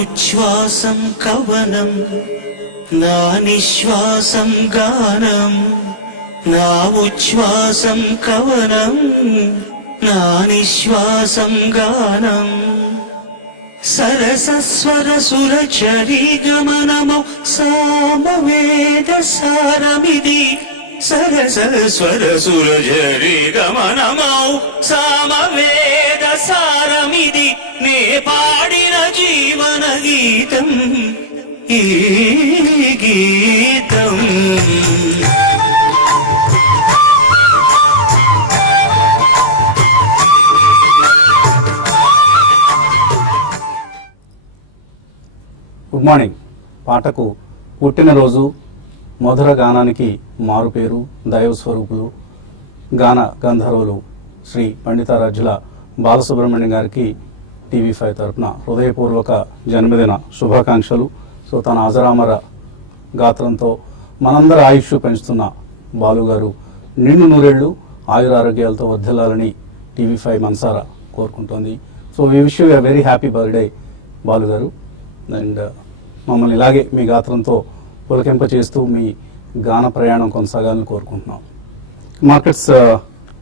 ఉచ్ఛ్వాసం కవనం నా నిశ్వాసం గానం నా ఉచ్ఛ్వాసం కవనం నా నిశ్వాసం గానం సరసస్వర సురచరీ గమనమౌ సామవేద సారమిది సరసస్వర సురచరీ గమనమౌ సామవేద సారమిది నే పాడిన జీవన గీతం ఈ గీతం. Good morning. పాటకు పుట్టినరోజు, మధుర గానానికి మారుపేరు, దైవ స్వరూపులు, గాన గంధర్వులు శ్రీ పండితారాధ్యుల బాలసుబ్రహ్మణ్యం గారికి TV5 తరఫున హృదయపూర్వక జన్మదిన శుభాకాంక్షలు. సో తన అజరామర గాత్రంతో మనందరి ఆయుష్ పెంచుతున్న బాలుగారు నిండు నూరేళ్లు ఆయురారోగ్యాలతో వర్ధిల్లాలని TV5 మనసారా కోరుకుంటోంది. So we wish you a very happy birthday బాలుగారు. అండ్ మమ్మల్ని ఇలాగే మీ గాత్రంతో పులకింప చేస్తూ మీ గాన ప్రయాణం కొనసాగాలని కోరుకుంటున్నాం. మార్కెట్స్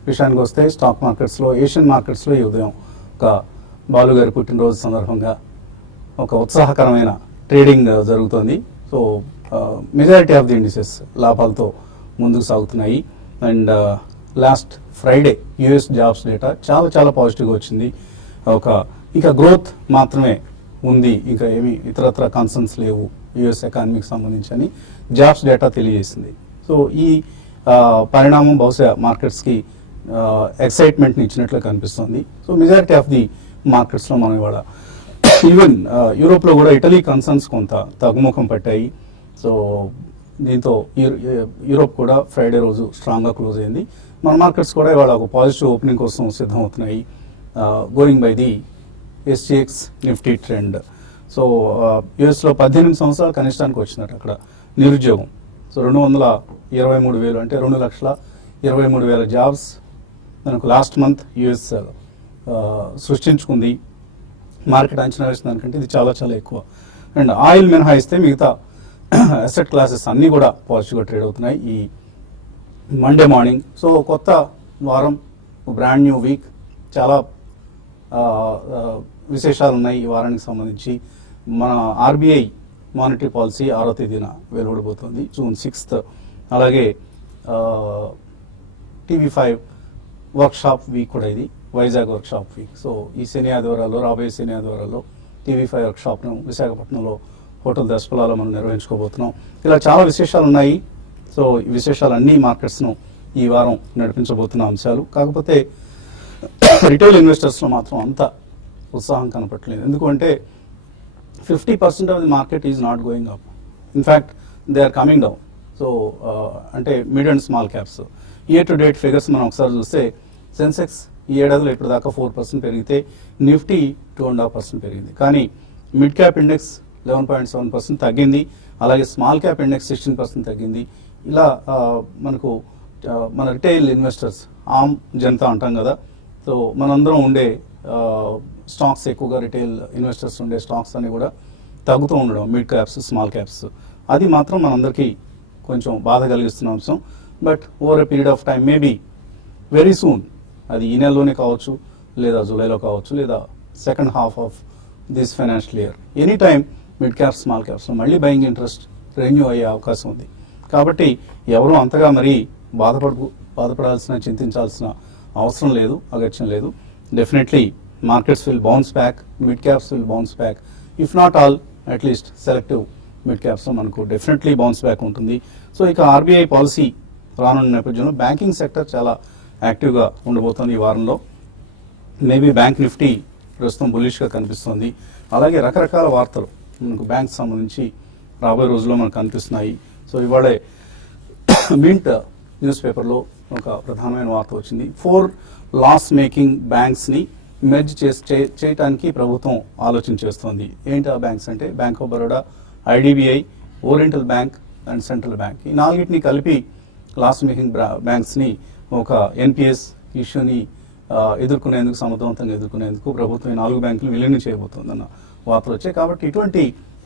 విషయానికి వస్తే స్టాక్ మార్కెట్స్లో, ఏషియన్ మార్కెట్స్లో ఈ ఉదయం ఒక బాలుగారి పుట్టినరోజు సందర్భంగా ఒక ఉత్సాహకరమైన ట్రేడింగ్ జరుగుతోంది. So majority of the indices లాభాలతో ముందుకు సాగుతున్నాయి. And last Friday US jobs data చాలా చాలా పాజిటివ్గా వచ్చింది. ఇంకా గ్రోత్ మాత్రమే ఉంది, ఇంకా ఏమి ఇతరత్ర కన్సర్న్స్ లేవు యుఎస్ ఎకానమీకి సంబంధించి అని జాబ్స్ డేటా తెలియజేసింది. సో ఈ పరిణామం బహుశా మార్కెట్స్కి ఎక్సైట్మెంట్ని ఇచ్చినట్లు కనిపిస్తుంది. సో మెజారిటీ ఆఫ్ ది మార్కెట్స్లో మనం ఇవాళ ఈవెన్ యూరోప్లో కూడా ఇటలీ కన్సర్న్స్ కొంత తగ్గుముఖం పట్టాయి. సో దీంతో యూరోప్ కూడా ఫ్రైడే రోజు స్ట్రాంగ్గా క్లోజ్ అయింది. మన మార్కెట్స్ కూడా ఇవాళ ఒక పాజిటివ్ ఓపెనింగ్ కోసం సిద్ధమవుతున్నాయి, going by the SGX Nifty trend. So యుఎస్లో 18 సంవత్సరాల కనిష్టానికి వచ్చినట్టు అక్కడ నిరుద్యోగం. సో 223,000 అంటే 2,23,000 జాబ్స్ మనకు లాస్ట్ మంత్ యుఎస్ సృష్టించుకుంది. మార్కెట్ అంచనా వేసిన దానికంటే ఇది చాలా చాలా ఎక్కువ. అండ్ ఆయిల్ మినహాయిస్తే మిగతా అసెట్ క్లాసెస్ అన్నీ కూడా పాజిటివ్గా ట్రేడ్ అవుతున్నాయి ఈ మండే మార్నింగ్. సో కొత్త వారం, బ్రాండ్ న్యూ వీక్, చాలా విశేషాలు ఉన్నాయి ఈ వారానికి సంబంధించి. మన ఆర్బీఐ మానిటరీ పాలసీ 6వ తేదీన వెలువడబోతోంది, జూన్ 6th. అలాగే TV5 వర్క్షాప్ వీక్ కూడా ఇది, వైజాగ్ వర్క్షాప్ వీక్. సో ఈ శని ఆదివారాల్లో, రాబోయే శని ఆదివారాల్లో TV5 వర్క్షాప్ను విశాఖపట్నంలో హోటల్ దశపలాలో మనం నిర్వహించుకోబోతున్నాం. ఇలా చాలా విశేషాలు ఉన్నాయి. సో ఈ విశేషాలన్నీ మార్కెట్స్ను ఈ వారం నడిపించబోతున్న అంశాలు. కాకపోతే రిటైల్ ఇన్వెస్టర్స్లో మాత్రం అంత ఉత్సాహం కనపట్లేదు. ఎందుకంటే 50% of the market is not going up, in fact they are coming down. So అంటే mid and small caps year to date figures మనం ఒకసారి చూస్తే సెన్సెక్స్ ఈ ఏడాదిలో ఇప్పటిదాకా 4% పెరిగితే నిఫ్టీ 2.5% పెరిగింది. కానీ మిడ్ క్యాప్ ఇండెక్స్ 11.7% తగ్గింది. అలాగే స్మాల్ క్యాప్ ఇండెక్స్ 16% తగ్గింది. ఇలా మనకు మన రిటైల్ ఇన్వెస్టర్స్, ఆమ్ జనతా అంటాం కదా, సో మనందరం ఉండే స్టాక్స్, ఎక్కువగా రిటైల్ ఇన్వెస్టర్స్ ఉండే స్టాక్స్ అన్ని కూడా తగ్గుతూ ఉండడం, మిడ్ క్యాప్స్, స్మాల్ క్యాప్స్, అది మాత్రం మనందరికీ కొంచెం బాధ కలిగిస్తున్న అంశం. But over a period of time, maybe very soon, అది ఈ నెలలోనే కావచ్చు, లేదా జూలైలో కావచ్చు, లేదా second half of this financial year, any time mid caps, small క్యాప్స్లో మళ్ళీ బయింగ్ ఇంట్రెస్ట్ రెన్యూ అయ్యే అవకాశం ఉంది. కాబట్టి ఎవరూ అంతగా మరీ బాధపడాల్సిన, చింతించాల్సిన అవసరం లేదు, అగత్యం లేదు. Definitely markets will bounce back, mid caps will bounce back. If not all, at least selective mid క్యాప్స్లో మనకు డెఫినెట్లీ బౌన్స్ బ్యాక్ ఉంటుంది. సో ఇక ఆర్బీఐ పాలసీ రానున్న నేపథ్యంలో బ్యాంకింగ్ సెక్టర్ చాలా యాక్టివ్గా ఉండబోతుంది ఈ వారంలో. మేబీ బ్యాంక్ నిఫ్టీ ప్రస్తుతం బులిష్గా కనిపిస్తుంది. అలాగే రకరకాల వార్తలు మనకు బ్యాంక్ సంబంధించి రాబోయే రోజుల్లో మనకు కనిపిస్తున్నాయి. సో ఇవాళే మింట్ న్యూస్ పేపర్లో ఒక ప్రధానమైన వార్త వచ్చింది. 4 లాస్ మేకింగ్ బ్యాంక్స్ని మెర్జ్ చేయడానికి ప్రభుత్వం ఆలోచన చేస్తోంది. ఏంటి ఆ బ్యాంక్స్ అంటే bank of Baroda, IDBI, oriental bank and central bank. ఈ 4టిని కలిపి లాస్ మేకింగ్ బ్యాంక్స్ని ఒక ఎన్పిఎస్ ఇష్యూని ఎదుర్కొనేందుకు, సమర్థవంతంగా ఎదుర్కొనేందుకు ప్రభుత్వం ఈ 4 బ్యాంకులు విలీనం చేయబోతోందన్న వార్తలు వచ్చాయి. కాబట్టి ఇటువంటి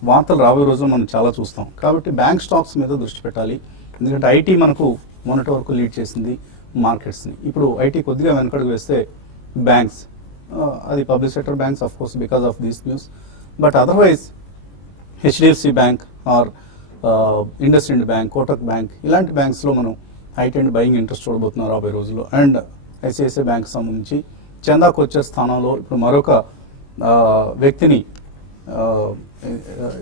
వార్తలు రాబోయే రోజుల్లో మనం చాలా చూస్తాం. కాబట్టి బ్యాంక్ స్టాక్స్ మీద దృష్టి పెట్టాలి. ఎందుకంటే ఐటీ మనకు మొన్నటి వరకు లీడ్ చేసింది మార్కెట్స్ని. ఇప్పుడు ఐటీ కొద్దిగా వెనకడుగు వేస్తే బ్యాంక్స్, అది public sector banks of course because of these news, but otherwise HDFC bank or IndusInd bank, Kotak bank, ఇలాంటి బ్యాంక్స్లో మనం హైట్ అండ్ బయింగ్ ఇంట్రెస్ట్ చూడబోతున్నారు రాబోయే రోజుల్లో. అండ్ ఐసిఐసిఐ బ్యాంక్ సంబంధించి చందా కొచ్చర్ స్థానంలో ఇప్పుడు మరొక వ్యక్తిని,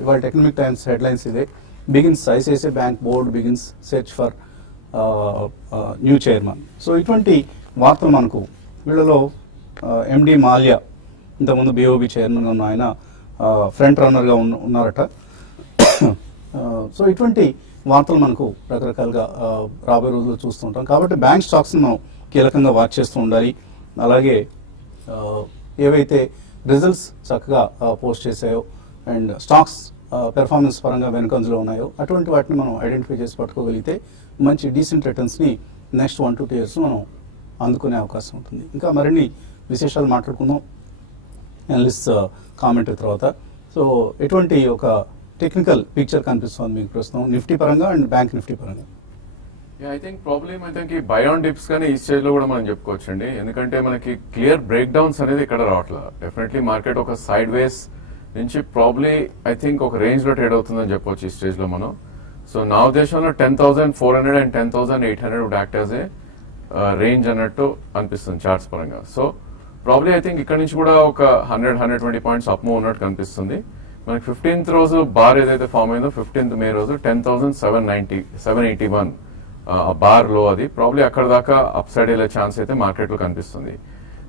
ఇవాళ ఎకనామిక్ టైమ్స్ హెడ్లైన్స్ ఇదే, begins ICICI bank board begins search for new chairman. So ఇటువంటి వార్తలు మనకు, వీళ్ళలో ఎండి మాల్యా ఇంతకుముందు బిఓబి చైర్మన్గా ఉన్న ఆయన ఫ్రంట్ రన్నర్గా ఉన్నారట. సో ఇటువంటి వార్తలు మనకు రకరకాలుగా రాబోయే రోజుల్లో చూస్తుంటాం. కాబట్టి బ్యాంక్ స్టాక్స్ని మనం కీలకంగా వాచ్ చేస్తూ ఉండాలి. అలాగే ఏవైతే రిజల్ట్స్ చక్కగా పోస్ట్ చేసాయో అండ్ స్టాక్స్ పెర్ఫార్మెన్స్ పరంగా వెనుకంజలో ఉన్నాయో అటువంటి వాటిని మనం ఐడెంటిఫై చేసి పట్టుకోగలిగితే మంచి డీసెంట్ రిటర్న్స్ని నెక్స్ట్ 1 to 2 years మనం అందుకునే అవకాశం ఉంటుంది. ఇంకా మరిన్ని విశేషాలు మాట్లాడుకుందాం అనలిస్ట్ కామెంటరీ తర్వాత. సో ఎటువంటి ఒక టెక్నికల్ పిక్చర్ కనిపిస్తుంది మీకు ప్రస్తుతం నిఫ్టీ పరంగా అండ్ బ్యాంక్ నిఫ్టీ పరంగా? ఐ థింక్ ప్రాబ్లమ్ ఈ బయాన్ డిప్స్ కానీ ఈ స్టేజ్ లో కూడా మనం చెప్పుకోవచ్చు అండి. ఎందుకంటే మనకి క్లియర్ బ్రేక్ డౌన్స్ అనేది ఇక్కడ రావట్లేదు. డెఫినెట్లీ మార్కెట్ ఒక సైడ్ వేస్ నుంచి ప్రాబ్లీ ఐ థింక్ ఒక రేంజ్ లో ట్రేడ్ అవుతుందని చెప్పొచ్చు ఈ స్టేజ్ లో మనం. సో నా ఉద్దేశంలో 10,400 and 10,800 would act as a range అన్నట్టు అనిపిస్తుంది చార్ట్స్ పరంగా. సో ప్రాబ్లీ ఐ థింక్ ఇక్కడ నుంచి కూడా ఒక 100-120 పాయింట్స్ అప్ మూవ్ ఉన్నట్టు కనిపిస్తుంది. మనకి 15th రోజు బార్ ఏదైతే ఫామ్ అయిందో 15th మే రోజు 10,781 బార్ లో, అది ప్రాబ్లీ అక్కడ దాకా అప్ సైడ్ వెళ్ళే ఛాన్స్ అయితే మార్కెట్ లో కనిపిస్తుంది.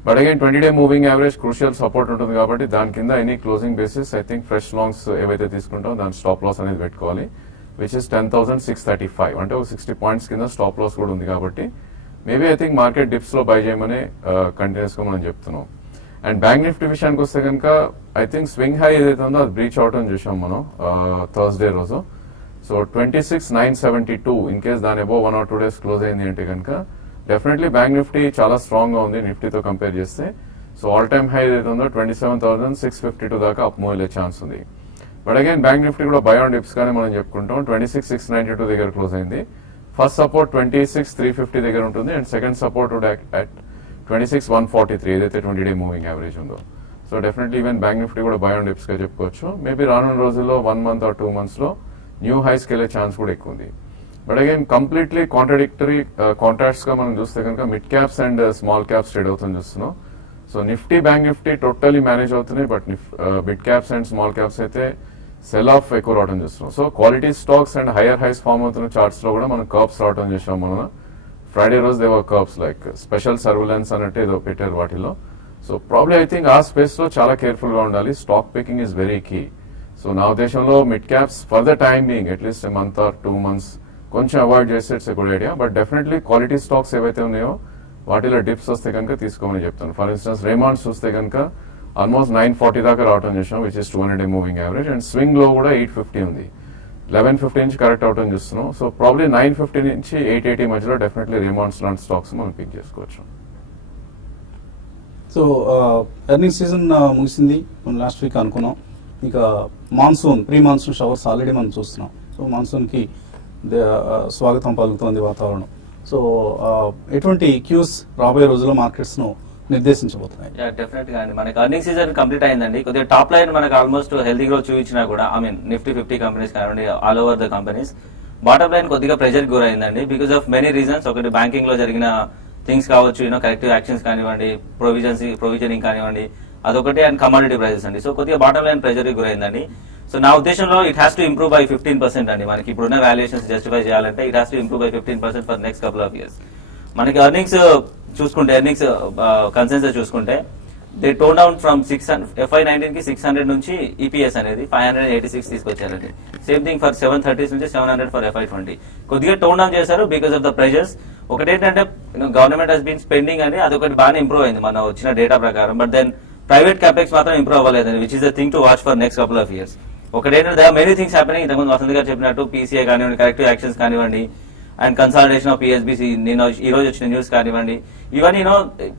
But again 20-day moving average crucial support ఉంటుంది కాబట్టి దాని కింద any closing basis I think fresh longs ఏవైతే తీసుకుంటామో దాని స్టాప్ లాస్ అనేది పెట్టుకోవాలి, విచ్ ఇస్ 10,635. అంటే ఒక 60 పాయింట్స్ కింద స్టాప్ లాస్ కూడా ఉంది కాబట్టి maybe I think market dips లో బై చేయమని కంటిన్యూస్ గా మనం చెప్తున్నాం. అండ్ బ్యాంక్ నిఫ్టీ విషయానికి వస్తే కనుక ఐ థింక్ స్వింగ్ హై ఏదైతే ఉందో అది బ్రీచ్ అవుట్ అని చూసాం మనం థర్స్డే రోజు. సో 26,972 ఇన్ కేస్ దాని అబౌవ్ 1 or 2 days క్లోజ్ అయింది అంటే కనుక డెఫినెట్లీ బ్యాంక్ నిఫ్టీ చాలా స్ట్రాంగ్ గా ఉంది నిఫ్టీతో కంపేర్ చేస్తే. సో ఆల్ టైమ్ హై ఏదైతే ఉందో 27,652 దాకా అప్ మూవ్ వెళ్ళే ఛాన్స్ ఉంది. బట్ అగైన్ బ్యాంక్ నిఫ్టీ కూడా బై ఆన్ డిప్స్ గానే మనం చెప్పుకుంటాం. 26,692 దగ్గర క్లోజ్ అయింది. ఫస్ట్ సపోర్ట్ 26,350 దగ్గర ఉంటుంది and second support would at 26,143 ఏదైతే 20-day మూవింగ్ యావరేజ్ ఉందో. So definitely even bank Nifty కూడా బై ఆన్ డిప్స్ గా చెప్పుకోవచ్చు. మేబీ రానున్న రోజుల్లో 1 month or 2 months లో న్యూ హైస్కి వెళ్ళే ఛాన్స్ కూడా ఎక్కువ ఉంది. But again completely contradictory contracts గా మనం చూస్తే కనుక mid caps and small caps trade అవుతుంది చూస్తున్నాం. So Nifty bank Nifty totally manage అవుతున్నాయి, but mid caps and small caps అయితే సెల్ ఆఫ్ ఎక్కువ రావడం చూస్తున్నాం. So quality stocks and higher highs form అవుతున్న చార్ట్స్ లో కూడా మనం కర్బ్స్ రావడం చూసాం. మనం ఫ్రైడే రోజు దేవర్ కర్బ్స్ లైక్ స్పెషల్ సర్విలెన్స్ అన్నట్టు ఏదో పెట్టారు వాటిలో. సో ప్రాబ్లీ ఐ థింక్ ఆ స్పేస్ లో చాలా కేర్ఫుల్ గా ఉండాలి. Stock picking is very key. So నా ఉద్దేశంలో mid caps for the time being అట్లీస్ట్ month or 2 months కొంచెం అవాయిడ్ చేస్తే it's a good idea. But definitely quality stocks ఏవైతే ఉన్నాయో వాటిలో డిప్స్ వస్తే కనుక తీసుకోమని చెప్తాను. ఫర్ ఇన్స్టెన్స్ రేమాండ్స్ చూస్తే కనుక ఆల్మోస్ట్ 940 దాకా రావడం చేసాం, which is 200-day moving average. And swing లో కూడా 850 ఉంది, 1150 నుంచి కరెక్ట్ అవటం చూస్తున్నాం. సో ప్రాబ్లీ 950 నుంచి 880 మధ్యలో డెఫినెట్లీ రేమాండ్స్ లాంటి స్టాక్స్ మనం పిక్ చేసుకోవచ్చు. సో ఎర్నింగ్ సీజన్ ముగిసింది, మనం లాస్ట్ వీక్ అనుకున్నాం. ఇక monsoon pre monsoon showers already మనం చూస్తున్నాం. సో మాన్సూన్కి స్వాగతం పలుకుతోంది వాతావరణం. సో ఎటువంటి క్యూస్ రాబోయే రోజుల్లో మార్కెట్స్ను నిర్దేశించబోతున్నాయి? డెఫినెట్ గా అండి, మనకి అర్నింగ్ సీజన్ కంప్లీట్ అయిందండి. కొద్దిగా టాప్ లైన్ మనకి ఆల్మోస్ట్ హెల్తీ గ్రోత్ చూపించినా కూడా, ఐ మీన్ నిఫ్టీ 50 కంపెనీస్ కానివ్వండి, all over the companies bottom line కొద్దిగా ప్రెజర్ గురైందండి బికాస్ ఆఫ్ మెనీ రీజన్స్. ఒకటి బ్యాంకింగ్ లో జరిగిన థింగ్స్ కావచ్చు, కరెక్టివ్ యాక్షన్స్ కానివ్వండి, ప్రొవిజనింగ్ కానివ్వండి, అదొకటి, అండ్ కమాడిటీ ప్రైజెస్ అండి. సో కొద్దిగా బాటమ్ లైన్ ప్రెజర్ గురైందండి. సో నా ఉద్దేశంలో it has to improve by 15% అండి. మనకి ఇప్పుడున్న వాల్యుయేషన్స్ జస్టిఫై చేయాలంటే it has to improve by 15% for next couple of years. మనకి ఎర్నింగ్స్ చూసుకుంటే, ఎర్నింగ్స్ కన్సెన్సస్ చూసుకుంటే they tone down from FY19 కి 600 నుంచి ఈపీఎస్ అనేది 586 తీసుకొచ్చారండి. సేమ్ థింగ్ ఫర్ 730 నుంచి 700 ఫర్ FY20. కొద్దిగా టోన్ డౌన్ చేశారు బికాస్ ఆఫ్ ద ప్రెజర్స్. ఒకటేంటంటే గవర్నమెంట్ హస్ బీన్ స్పెండింగ్ అని అదొకటి బాగానే ఇంప్రూవ్ అయింది మన వచ్చిన డేటా ప్రకారం. బట్ దెన్ ప్రైవేట్ క్యాపెక్స్ మాత్రం ఇంప్రూవ్ అవ్వలేదండి, which is the thing to watch for next couple of years. ఒకటేంటంటే they are many things happening. ఇంతకుముందు వసంత్ గారు చెప్పినట్టు పీసీఏ కానివ్వండి, కరెక్టివ్ యాక్షన్స్ కానివ్వండి, అండ్ కన్సాలిడేషన్ ఆఫ్ పిఎస్బిసి నేను ఈ రోజు వచ్చిన న్యూస్ కానివ్వండి, ఇవన్నీ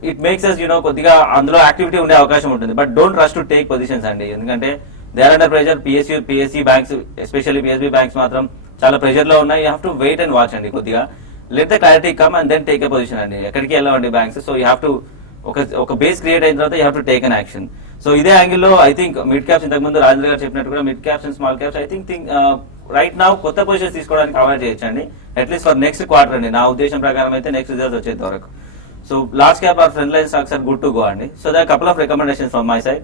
ఇట్ మేక్స్ అస్ కొద్దిగా అందులో యాక్టివిటీ ఉండే అవకాశం ఉంటుంది. But don't rush to take positions అండి, ఎందుకంటే they are under pressure. PSC banks, especially PSB banks మాత్రం చాలా ప్రెషర్ లో ఉన్నాయి. You have to wait and watch అండి కొద్దిగా. Let the clarity come and then take a position అండి. ఎక్కడికి వెళ్ళవండి banks. So you have to ఒక బేస్ క్రియేట్ అయిన తర్వాత you have to take an action. So ఇదే యాంగిల్లో ఐ థింక్ మిడ్ క్యాప్స్, ఇంతకుముందు రాజేంద్ర గారు చెప్పినట్టు కూడా mid caps and small caps I think right now కొత్త పొజిషన్స్ తీసుకోవడానికి అవాయిడ్ చేయొచ్చండి. అట్లీస్ట్ ఫర్ నెక్స్ట్ క్వార్టర్ అండి. నా ఉద్దేశం ప్రకారం అయితే నెక్స్ట్ రిజల్ట్స్ వచ్చేంత వరకు. So large cap or front line stocks are good to go అండి. So they couple of recommendations from my side.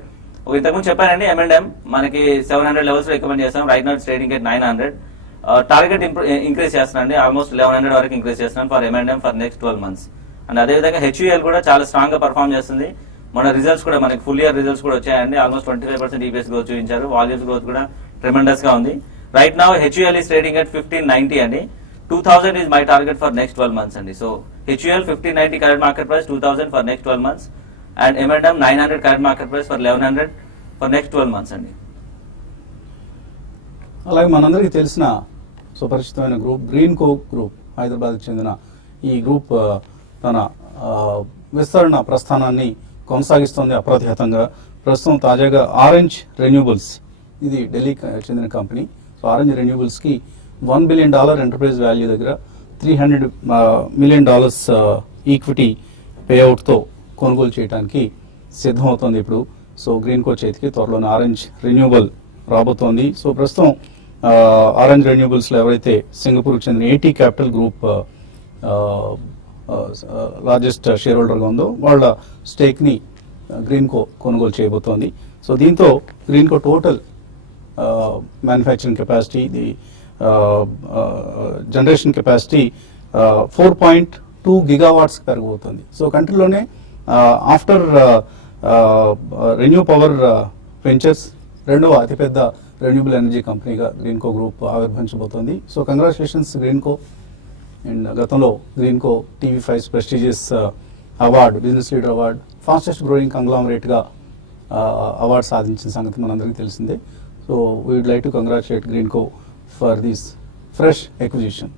ఇంతకుముందు చెప్పానండి M&M మనకి 700 లెవెల్స్ రికమెండ్ చేస్తాం. Right now trading at 900. Target increase చేస్తున్నాండి. ఆల్మోస్ట్ 1100 వరకు increase చేస్తున్నాను for M&M for next 12 months. And అదేవిధంగా HUL కూడా చాలా స్ట్రాంగ్ గా పర్ఫామ్ చేస్తుంది. మన రిజల్ట్స్ కూడా మనకి ఫుల్ ఇయర్ రిజల్ట్స్ కూడా వచ్చాయండి. ఆల్మోస్ట్ 25% EPS గ్రోత్ చూపించారు. వాల్యూమ్స్ గ్రోత్ కూడా ట్రెమెండస్ గా ఉంది. Right now HUL is trading at 1590 అండి. 2000 is my target for next 12 months అండి. So HUL 1590 current market price, 2000 for next 12 months, and M&M 900 current market price for 1100 for next 12 months అండి. అలాగే మనందరికీ తెలిసిన సుపరిచితమైన గ్రూప్ గ్రీన్ కో group, హైదరాబాద్కి చెందిన ఈ గ్రూప్ తన విస్తరణ ప్రస్థానాన్ని కొనసాగిస్తోంది అప్రతిహతంగా. ప్రస్తుతం తాజాగా ఆరెంజ్ రెన్యూబుల్స్, ఇది ఢిల్లీకి చెందిన కంపెనీ. సో ఆరెంజ్ రెన్యూబుల్స్కి $1 billion ఎంటర్ప్రైజ్ వాల్యూ దగ్గర $300 million ఈక్విటీ పేఅవుట్తో కొనుగోలు చేయడానికి సిద్ధమవుతోంది ఇప్పుడు. సో గ్రీన్ కో చేతికి త్వరలోనే ఆరెంజ్ రెన్యూబుల్ రాబోతోంది. సో ప్రస్తుతం ఆరెంజ్ రెన్యూబుల్స్లో ఎవరైతే సింగపూర్కి చెందిన AT capital group largest share హోల్డర్గా ఉందో వాళ్ళ స్టేక్ని గ్రీన్ కో కొనుగోలు చేయబోతోంది. సో దీంతో Greenko total manufacturing capacity, ఇది జనరేషన్ కెపాసిటీ 4.2 GW పెరగబోతుంది. సో కంట్రీలోనే ఆఫ్టర్ రెన్యూ పవర్ వెంచర్స్ రెండవ అతిపెద్ద రెన్యూబుల్ ఎనర్జీ కంపెనీగా గ్రీన్ కో గ్రూప్ ఆవిర్భవించబోతోంది. So congratulations Greenko. And గతంలో Greenko TV5 prestigious award, business leader award, fastest growing కంగ్లామరేట్గా అవార్డు సాధించిన సంగతి మనందరికీ తెలిసిందే. So we would like to congratulate Greenko for this fresh acquisition.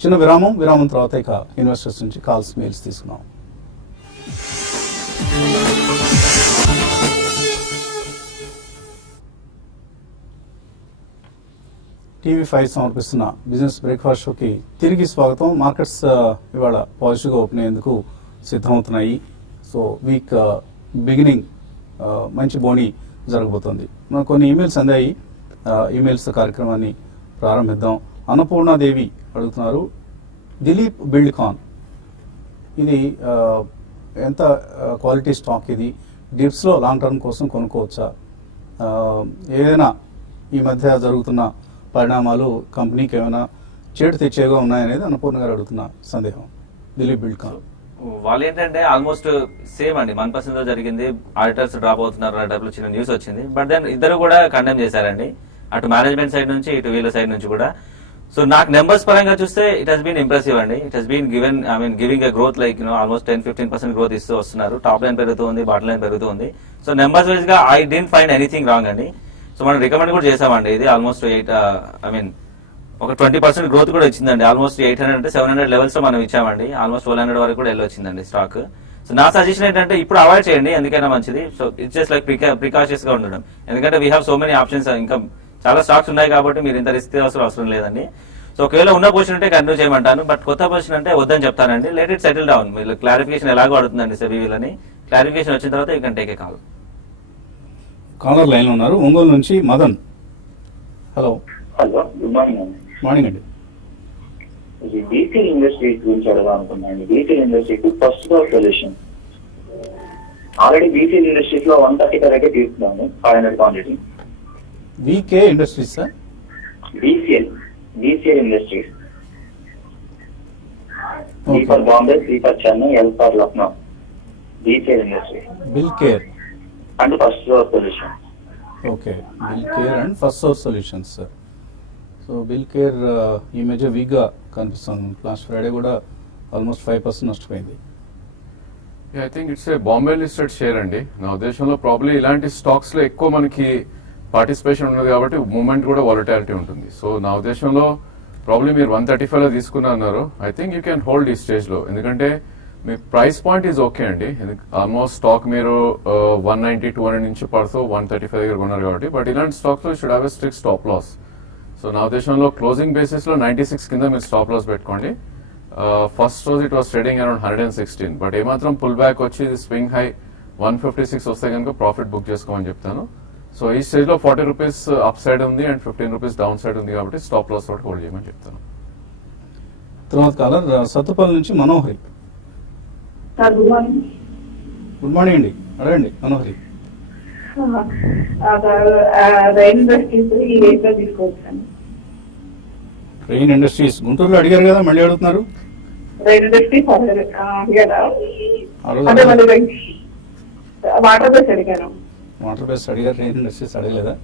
చిన్న విరామం తర్వాత ఇక ఇన్వెస్టర్స్ నుంచి కాల్స్, మెయిల్స్ తీసుకున్నాం. TV5 సమర్పిస్తున్న బిజినెస్ బ్రేక్ఫాస్ట్ షోకి తిరిగి స్వాగతం. మార్కెట్స్ ఇవాళ పాజిటివ్గా ఓపెన్ అయ్యేందుకు సిద్ధమవుతున్నాయి. సో వీక్ బిగినింగ్ మంచి బోని జరగబోతోంది. మనకు కొన్ని ఈమెయిల్స్ అందాయి. ఈమెయిల్స్ కార్యక్రమాన్ని ప్రారంభిద్దాం. అన్నపూర్ణాదేవి అడుగుతున్నారు, దిలీప్ బిల్డ్కాన్ ఇది ఎంత క్వాలిటీ స్టాక్, ఇది డిప్స్లో లాంగ్ టర్మ్ కోసం కొనుక్కోవచ్చా? ఏదైనా ఈ మధ్య జరుగుతున్న పరిణామాలు కంపెనీకి ఏమైనా చేటు తెచ్చేగా ఉన్నాయనేది అన్నపూర్ణ గారు అడుగుతున్న సందేహం. దిలీప్ బిల్డ్కాన్ వాళ్ళు ఏంటంటే ఆల్మోస్ట్ సేమ్ అండి, 1% జరిగింది. ఆడిటర్స్ డ్రాప్ అవుతున్నారు డబ్బులు చిన్న న్యూస్ వచ్చింది. బట్ దెన్ ఇద్దరు కూడా కండెమ్ చేశారండి, అటు మేనేజ్మెంట్ సైడ్ నుంచి ఇటు వీళ్ళ సైడ్ నుంచి కూడా. సో నాకు నెంబర్స్ పరంగా చూస్తే ఇట్ హస్ బీన్ ఇంప్రెసివ్ అండి. It has been giving a growth like almost 10-15% growth ఇస్తూ వస్తున్నారు. టాప్ లైన్ పెరుగుతుంది, బాటమ్ లైన్ పెరుగుతుంది. సో నెంబర్స్ వైజ్ గా I don't find anything wrong అండి. సో మనం రికమెండ్ కూడా చేసామండి. ఇది ఆల్మోస్ట్ ఒక 20% గ్రోత్ కూడా వచ్చిందండి. ఆల్మోస్ట్ 800 అంటే 700 లెవెల్స్ లో మనం ఇచ్చామండి. ఆల్మోస్ట్ 1200 వరకు కూడా వెళ్ళొచ్చిందండి స్టాక్. సో నా సజెషన్ ఏంటంటే ఇప్పుడు అవాయిడ్ చేయండి, ఎందుకైనా మంచిది. So it's just like precautious గా ఉండడం, ఎందుకంటే we have so many options, ఇంకా చాలా స్టాక్స్ ఉన్నాయి కాబట్టి మీరు ఇంత రిస్క్ అవసరం లేదండి. సో ఒకవేళ ఉన్న పొజిషన్ అంటే కంటిన్యూ చేయమంటాను, బట్ కొత్త పొజిషన్ అంటే వద్దని చెప్తానండి. Let it settle down. మీరు క్లారిఫికేషన్ ఎలాగో అడుగుతుందండి సెబీ వీళ్ళని. క్లారిఫికేషన్ వచ్చిన తర్వాత you can take a call. Caller line లో ఉన్నారు, ఒంగోలు నుంచి మదన్. హలో గుడ్ మార్నింగ్ అండి. మార్నింగ్ అండి. ఇది డీటెయిల్ ఇండస్ట్రీస్ గురించి అడగాలనుకున్నాను. డీటెయిల్ ఇండస్ట్రీకి first solution already detail industries లో 130 వరకే తీసుకున్నాను, 500 quantity. VK industries sir? BCL industries. B for Bombay, C for Chennai, L for Lucknow. BCL industries. Bill care and first solution. Okay, bill care and first source solutions sir. So bill care ఈ మధ్య వీక్గా కనిపిస్తుంది. Last Friday కూడా almost 5% నష్టపోయింది. I think it's a Bombay listed share అండి. నా ఉద్దేశంలో probably ఇలాంటి స్టాక్స్ లో ఎక్కువ మనకి పార్టిసిపేషన్ ఉన్నది కాబట్టి మూమెంట్ కూడా వాలటాలిటీ ఉంటుంది. సో నా ఉద్దేశంలో ప్రాబ్లీ మీరు 135 లో తీసుకున్నారు. I think you can hold ఈ స్టేజ్ లో, ఎందుకంటే మీ ప్రైస్ పాయింట్ ఈజ్ ఓకే అండి. ఆల్మోస్ట్ స్టాక్ మీరు 190, 200 నుంచి పడుతూ 135 దగ్గర కొన్నారు కాబట్టి, బట్ ఇలాంటి స్టాక్స్ లో should have a strict stop loss. So నా ఉద్దేశంలో క్లోజింగ్ బేసిస్ లో 96 కింద మీరు స్టాప్ లాస్ పెట్టుకోండి. ఫస్ట్ రోజు it was trading around 116, but ఏమాత్రం పుల్ బ్యాక్ వచ్చి స్వింగ్ హై 156 వస్తే కనుక ప్రాఫిట్ బుక్ చేసుకోమని చెప్తాను. సో ఈ స్టేజ్ లో 40 రూపీస్ అప్ సైడ్ ఉంది అండ్ 15 రూపీస్ డౌన్ సైడ్ ఉంది కాబట్టి స్టాప్ లాస్ తోటి హోల్డ్ చేయమని చెప్తాను. తర్వాత కాలర్ సత్తుపల్లి నుంచి Manohari. Sir good morning. Good morning అండి, అడగండి మనోహరి. రైన్ ఇండస్ట్రీస్ ఈ రేట్ లో తీసుకోవచ్చాను. రెయిన్ ఇండస్ట్రీస్ గుంటూరులో అడిగారు కదా, మళ్ళీ అడుగుతున్నారు. రైన్ ఇండస్ట్రీస్ అడిగారా? ఆ రోజు అదే మళ్ళీ వాటర్ బేస్ అడిగాను. వాటర్ బేస్ అడిగారు, రెయిన్ ఇండస్ట్రీస్ అడగలేదా?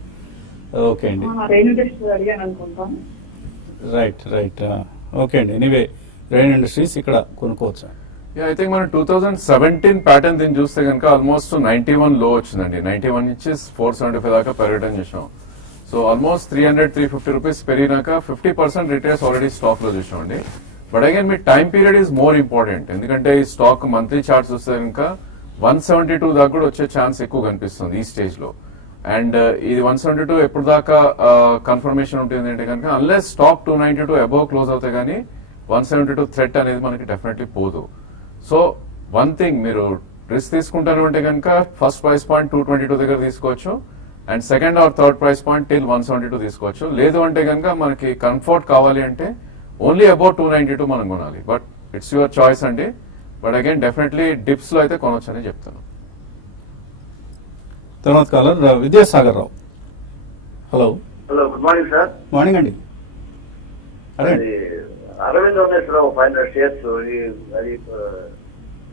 ఓకే అండి, రైన్ ఇండస్ట్రీస్ అడిగాను అనుకుంటాను. రైట్ ఓకే అండి. ఎనీవే రెయిన్ ఇండస్ట్రీస్ ఇక్కడ కొనుక్కోవచ్చు. ఐ థింక్ మనం 2017 ప్యాటర్న్ దీన్ని చూస్తే కనుక ఆల్మోస్ట్ 91 లో వచ్చిందండి. 91 నుంచి 475 దాకా పెరగడం చేసాం. సో ఆల్మోస్ట్ 300-350 రూపీస్ పెరిగినాక 50% రిటైర్స్ ఆల్రెడీ స్టాక్ లో చూసామండి. But again me time period is more important, ఎందుకంటే ఈ స్టాక్ మంత్లీ చార్ట్స్ చూస్తే కనుక 172 దాకా కూడా వచ్చే ఛాన్స్ ఎక్కువ కనిపిస్తుంది ఈ స్టేజ్ లో. అండ్ ఇది 172 ఎప్పుడు దాకా కన్ఫర్మేషన్ ఉంటుంది అంటే కనుక అన్లెస్ స్టాక్ 292 అబౌవ్ క్లోజ్ అవుతాయి కానీ 172 థ్రెట్ అనేది మనకి డెఫినెట్లీ పోదు. సో వన్ థింగ్, మీరు రిస్క్ తీసుకుంటారు అంటే కనుక ఫస్ట్ ప్రైస్ పాయింట్ 222 దగ్గర తీసుకోవచ్చు and second or third price point till 172 తీసుకోవచ్చు. లేదు అంటే కనుక మనకి కంఫర్ట్ కావాలి అంటే ఓన్లీ అబౌట్ 292 మనం కొనాలి. బట్ ఇట్స్ యువర్ చాయిస్ అండి. బట్ అగైన్ డెఫినెట్లీ డిప్స్ లో అయితే కొనొచ్చు అని చెప్తాను. తర్వాత caller Vidyasagar Rao. Hello good morning sir. Morning అండి, అడగండి. అరవింద్ రావు 500 షేర్స్ అది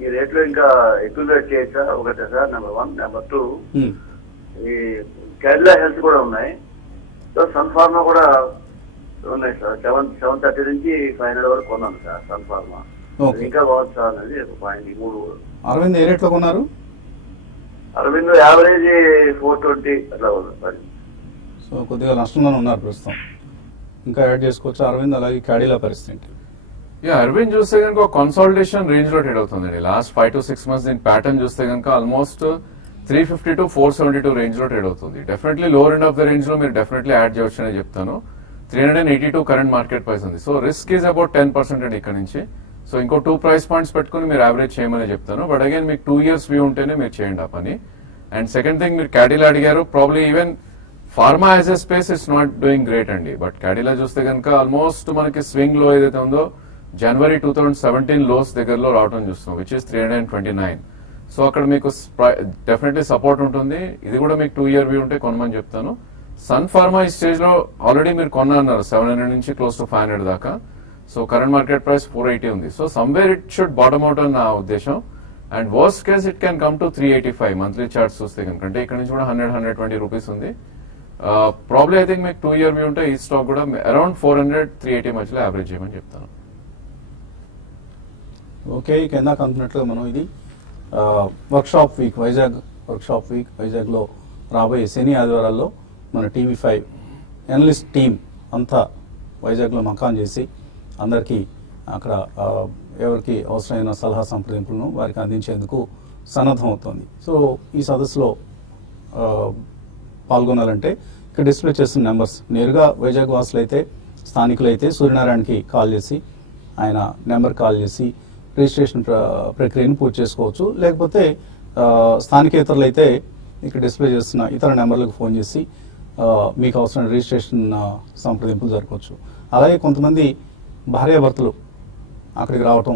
ఈ రేట్ లో ఇంకా ఎక్యులేట్ చేయొచ్చా? ఒకటే సార్ నెంబర్ 1. నెంబర్ 2, ఈ కేరళ హెల్త్ కూడా ఉన్నాయి. సో సన్ ఫార్మా కూడా ఉన్నాయి సార్. 730 నుంచి 500 వరకు కొన్నాను సార్ సన్ ఫార్మా. ఇంకా బాగుంది సార్ అనేది ఒక పాయింట్. 3 అరవింద్ ఏ రేట్లో కొన్నారు? అరవింద్ యావరేజ్ 420 అట్లా ఉంది. సో కొద్దిగా నష్టంలోనే ఉన్నారు ప్రస్తుతం. ఇంకా యాడ్ చేసుకోవచ్చు అరవింద్. అలాగే క్యాడీలా పరిస్థితి. అరవింద్ చూస్తే కనుక కన్సాలిడేషన్ రేంజ్ లో ట్రేడ్ అవుతుందండి. లాస్ట్ 5 to 6 months దీని ప్యాటర్న్ చూస్తే కనుక ఆల్మోస్ట్ 350 to 472 రేంజ్ లో ట్రేడ్ అవుతుంది. Definitely lower end of the range లో మీరు డెఫినెట్లీ యాడ్ చేయవచ్చు అని చెప్తాను. 382 కరెంట్ మార్కెట్ ప్రైస్ ఉంది. సో రిస్క్ ఈజ్ అబౌట్ 10% అండి ఇక్కడ నుంచి. సో ఇంకో 2 ప్రైస్ పాయింట్స్ పెట్టుకుని మీరు యావరేజ్ చేయమని చెప్తాను. బట్ అగైన్ మీకు 2 years వ్యూ ఉంటేనే మీరు చేయండి ఆ పని. అండ్ సెకండ్ థింగ్, మీరు క్యాడీలా అడిగారు. Probably even pharma as a space it's not doing great అండి. బట్ క్యాడీలా చూస్తే కనుక ఆల్మోస్ట్ మనకి స్వింగ్ లో ఏదైతే ఉందో జనవరి 2017 లోస్ దగ్గరలో రావడం చూస్తున్నాం, విచ్ ఇస్ 329. సో అక్కడ మీకు డెఫినెట్లీ సపోర్ట్ ఉంటుంది. ఇది కూడా మీకు 2 year వ్యూ ఉంటే కొనమని చెప్తాను. సన్ ఫార్మా ఈ స్టేజ్ లో ఆల్రెడీ మీరు కొన్నారు 700 నుంచి క్లోజ్ టు 500 దాకా. సో కరెంట్ మార్కెట్ ప్రైస్ 480 ఉంది. So somewhere it should bottom out అని నా ఉద్దేశం. And worst case it can come to 385 monthly charts చూస్తే కనుక. అంటే ఇక్కడ నుంచి కూడా 100-120 రూపీస్ ఉంది. ప్రాబ్లీ ఐ థింక్ మీకు 2 year వ్యూ ఉంటే ఈ స్టాక్ కూడా అరౌండ్ 400-380 మధ్యలో యావరేజ్ చేయమని చెప్తాను. ఓకే, కింద అనుకున్నట్లుగా మనం ఇది workshop week, Vizag workshop week. వైజాగ్లో రాబోయే శని ఆదివారాల్లో మన TV5 ఎనలిస్ట్ టీం అంతా వైజాగ్లో మకాన్ చేసి అందరికీ అక్కడ ఎవరికి అవసరమైన సలహా సంప్రదింపులను వారికి అందించేందుకు సన్నద్ధం అవుతుంది. సో ఈ సదస్సులో పాల్గొనాలంటే ఇక్కడ డిస్ప్లే చేస్తున్న నెంబర్స్ నేరుగా వైజాగ్ వాసులు అయితే, స్థానికులైతే సూర్యనారాయణకి కాల్ చేసి ఆయన నెంబర్ కాల్ చేసి రిజిస్ట్రేషన్ ప్రక్రియను పూర్తి చేసుకోవచ్చు. లేకపోతే స్థానికేతరులు అయితే ఇక్కడ డిస్ప్లే చేస్తున్న ఇతర నెంబర్లకు ఫోన్ చేసి మీకు అవసరమైన రిజిస్ట్రేషన్ సంప్రదింపులు జరగవచ్చు. అలాగే కొంతమంది భార్యాభర్తలు అక్కడికి రావటం,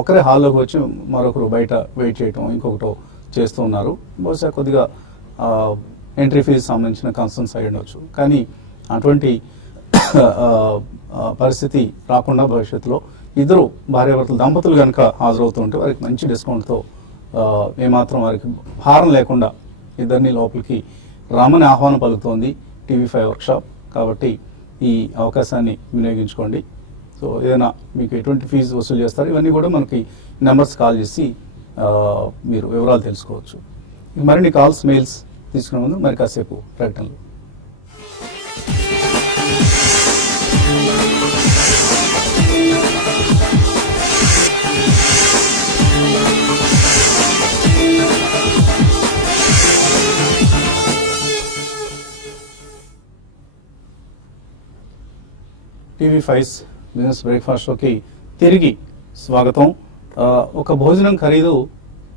ఒకరే హాల్లోకి వచ్చి మరొకరు బయట వెయిట్ చేయటం, ఇంకొకటో చేస్తూ ఉన్నారు. బహుశా కొద్దిగా ఎంట్రీ ఫీజు సంబంధించిన కన్సర్న్స్ అయి ఉండవచ్చు. కానీ అటువంటి పరిస్థితి రాకుండా భవిష్యత్తులో ఇద్దరు భార్యాభర్తలు దంపతులు కనుక హాజరవుతూ ఉంటే వారికి మంచి డిస్కౌంట్తో ఏమాత్రం వారికి భారం లేకుండా ఇద్దరిని లోపలికి రమ్మని ఆహ్వానం పలుకుతోంది TV5 వర్క్షాప్. కాబట్టి ఈ అవకాశాన్ని వినియోగించుకోండి. సో ఏదైనా మీకు ఎటువంటి ఫీజు వసూలు చేస్తారు ఇవన్నీ కూడా మనకి నెంబర్స్ కాల్ చేసి మీరు వివరాలు తెలుసుకోవచ్చు. మరిన్ని కాల్స్, మెయిల్స్ తీసుకునే ముందు మరి కాసేపు ప్రకటనలు. టీవీ5 బిజినెస్ బ్రేక్ఫాస్ట్లోకి తిరిగి స్వాగతం. ఒక భోజనం ఖరీదు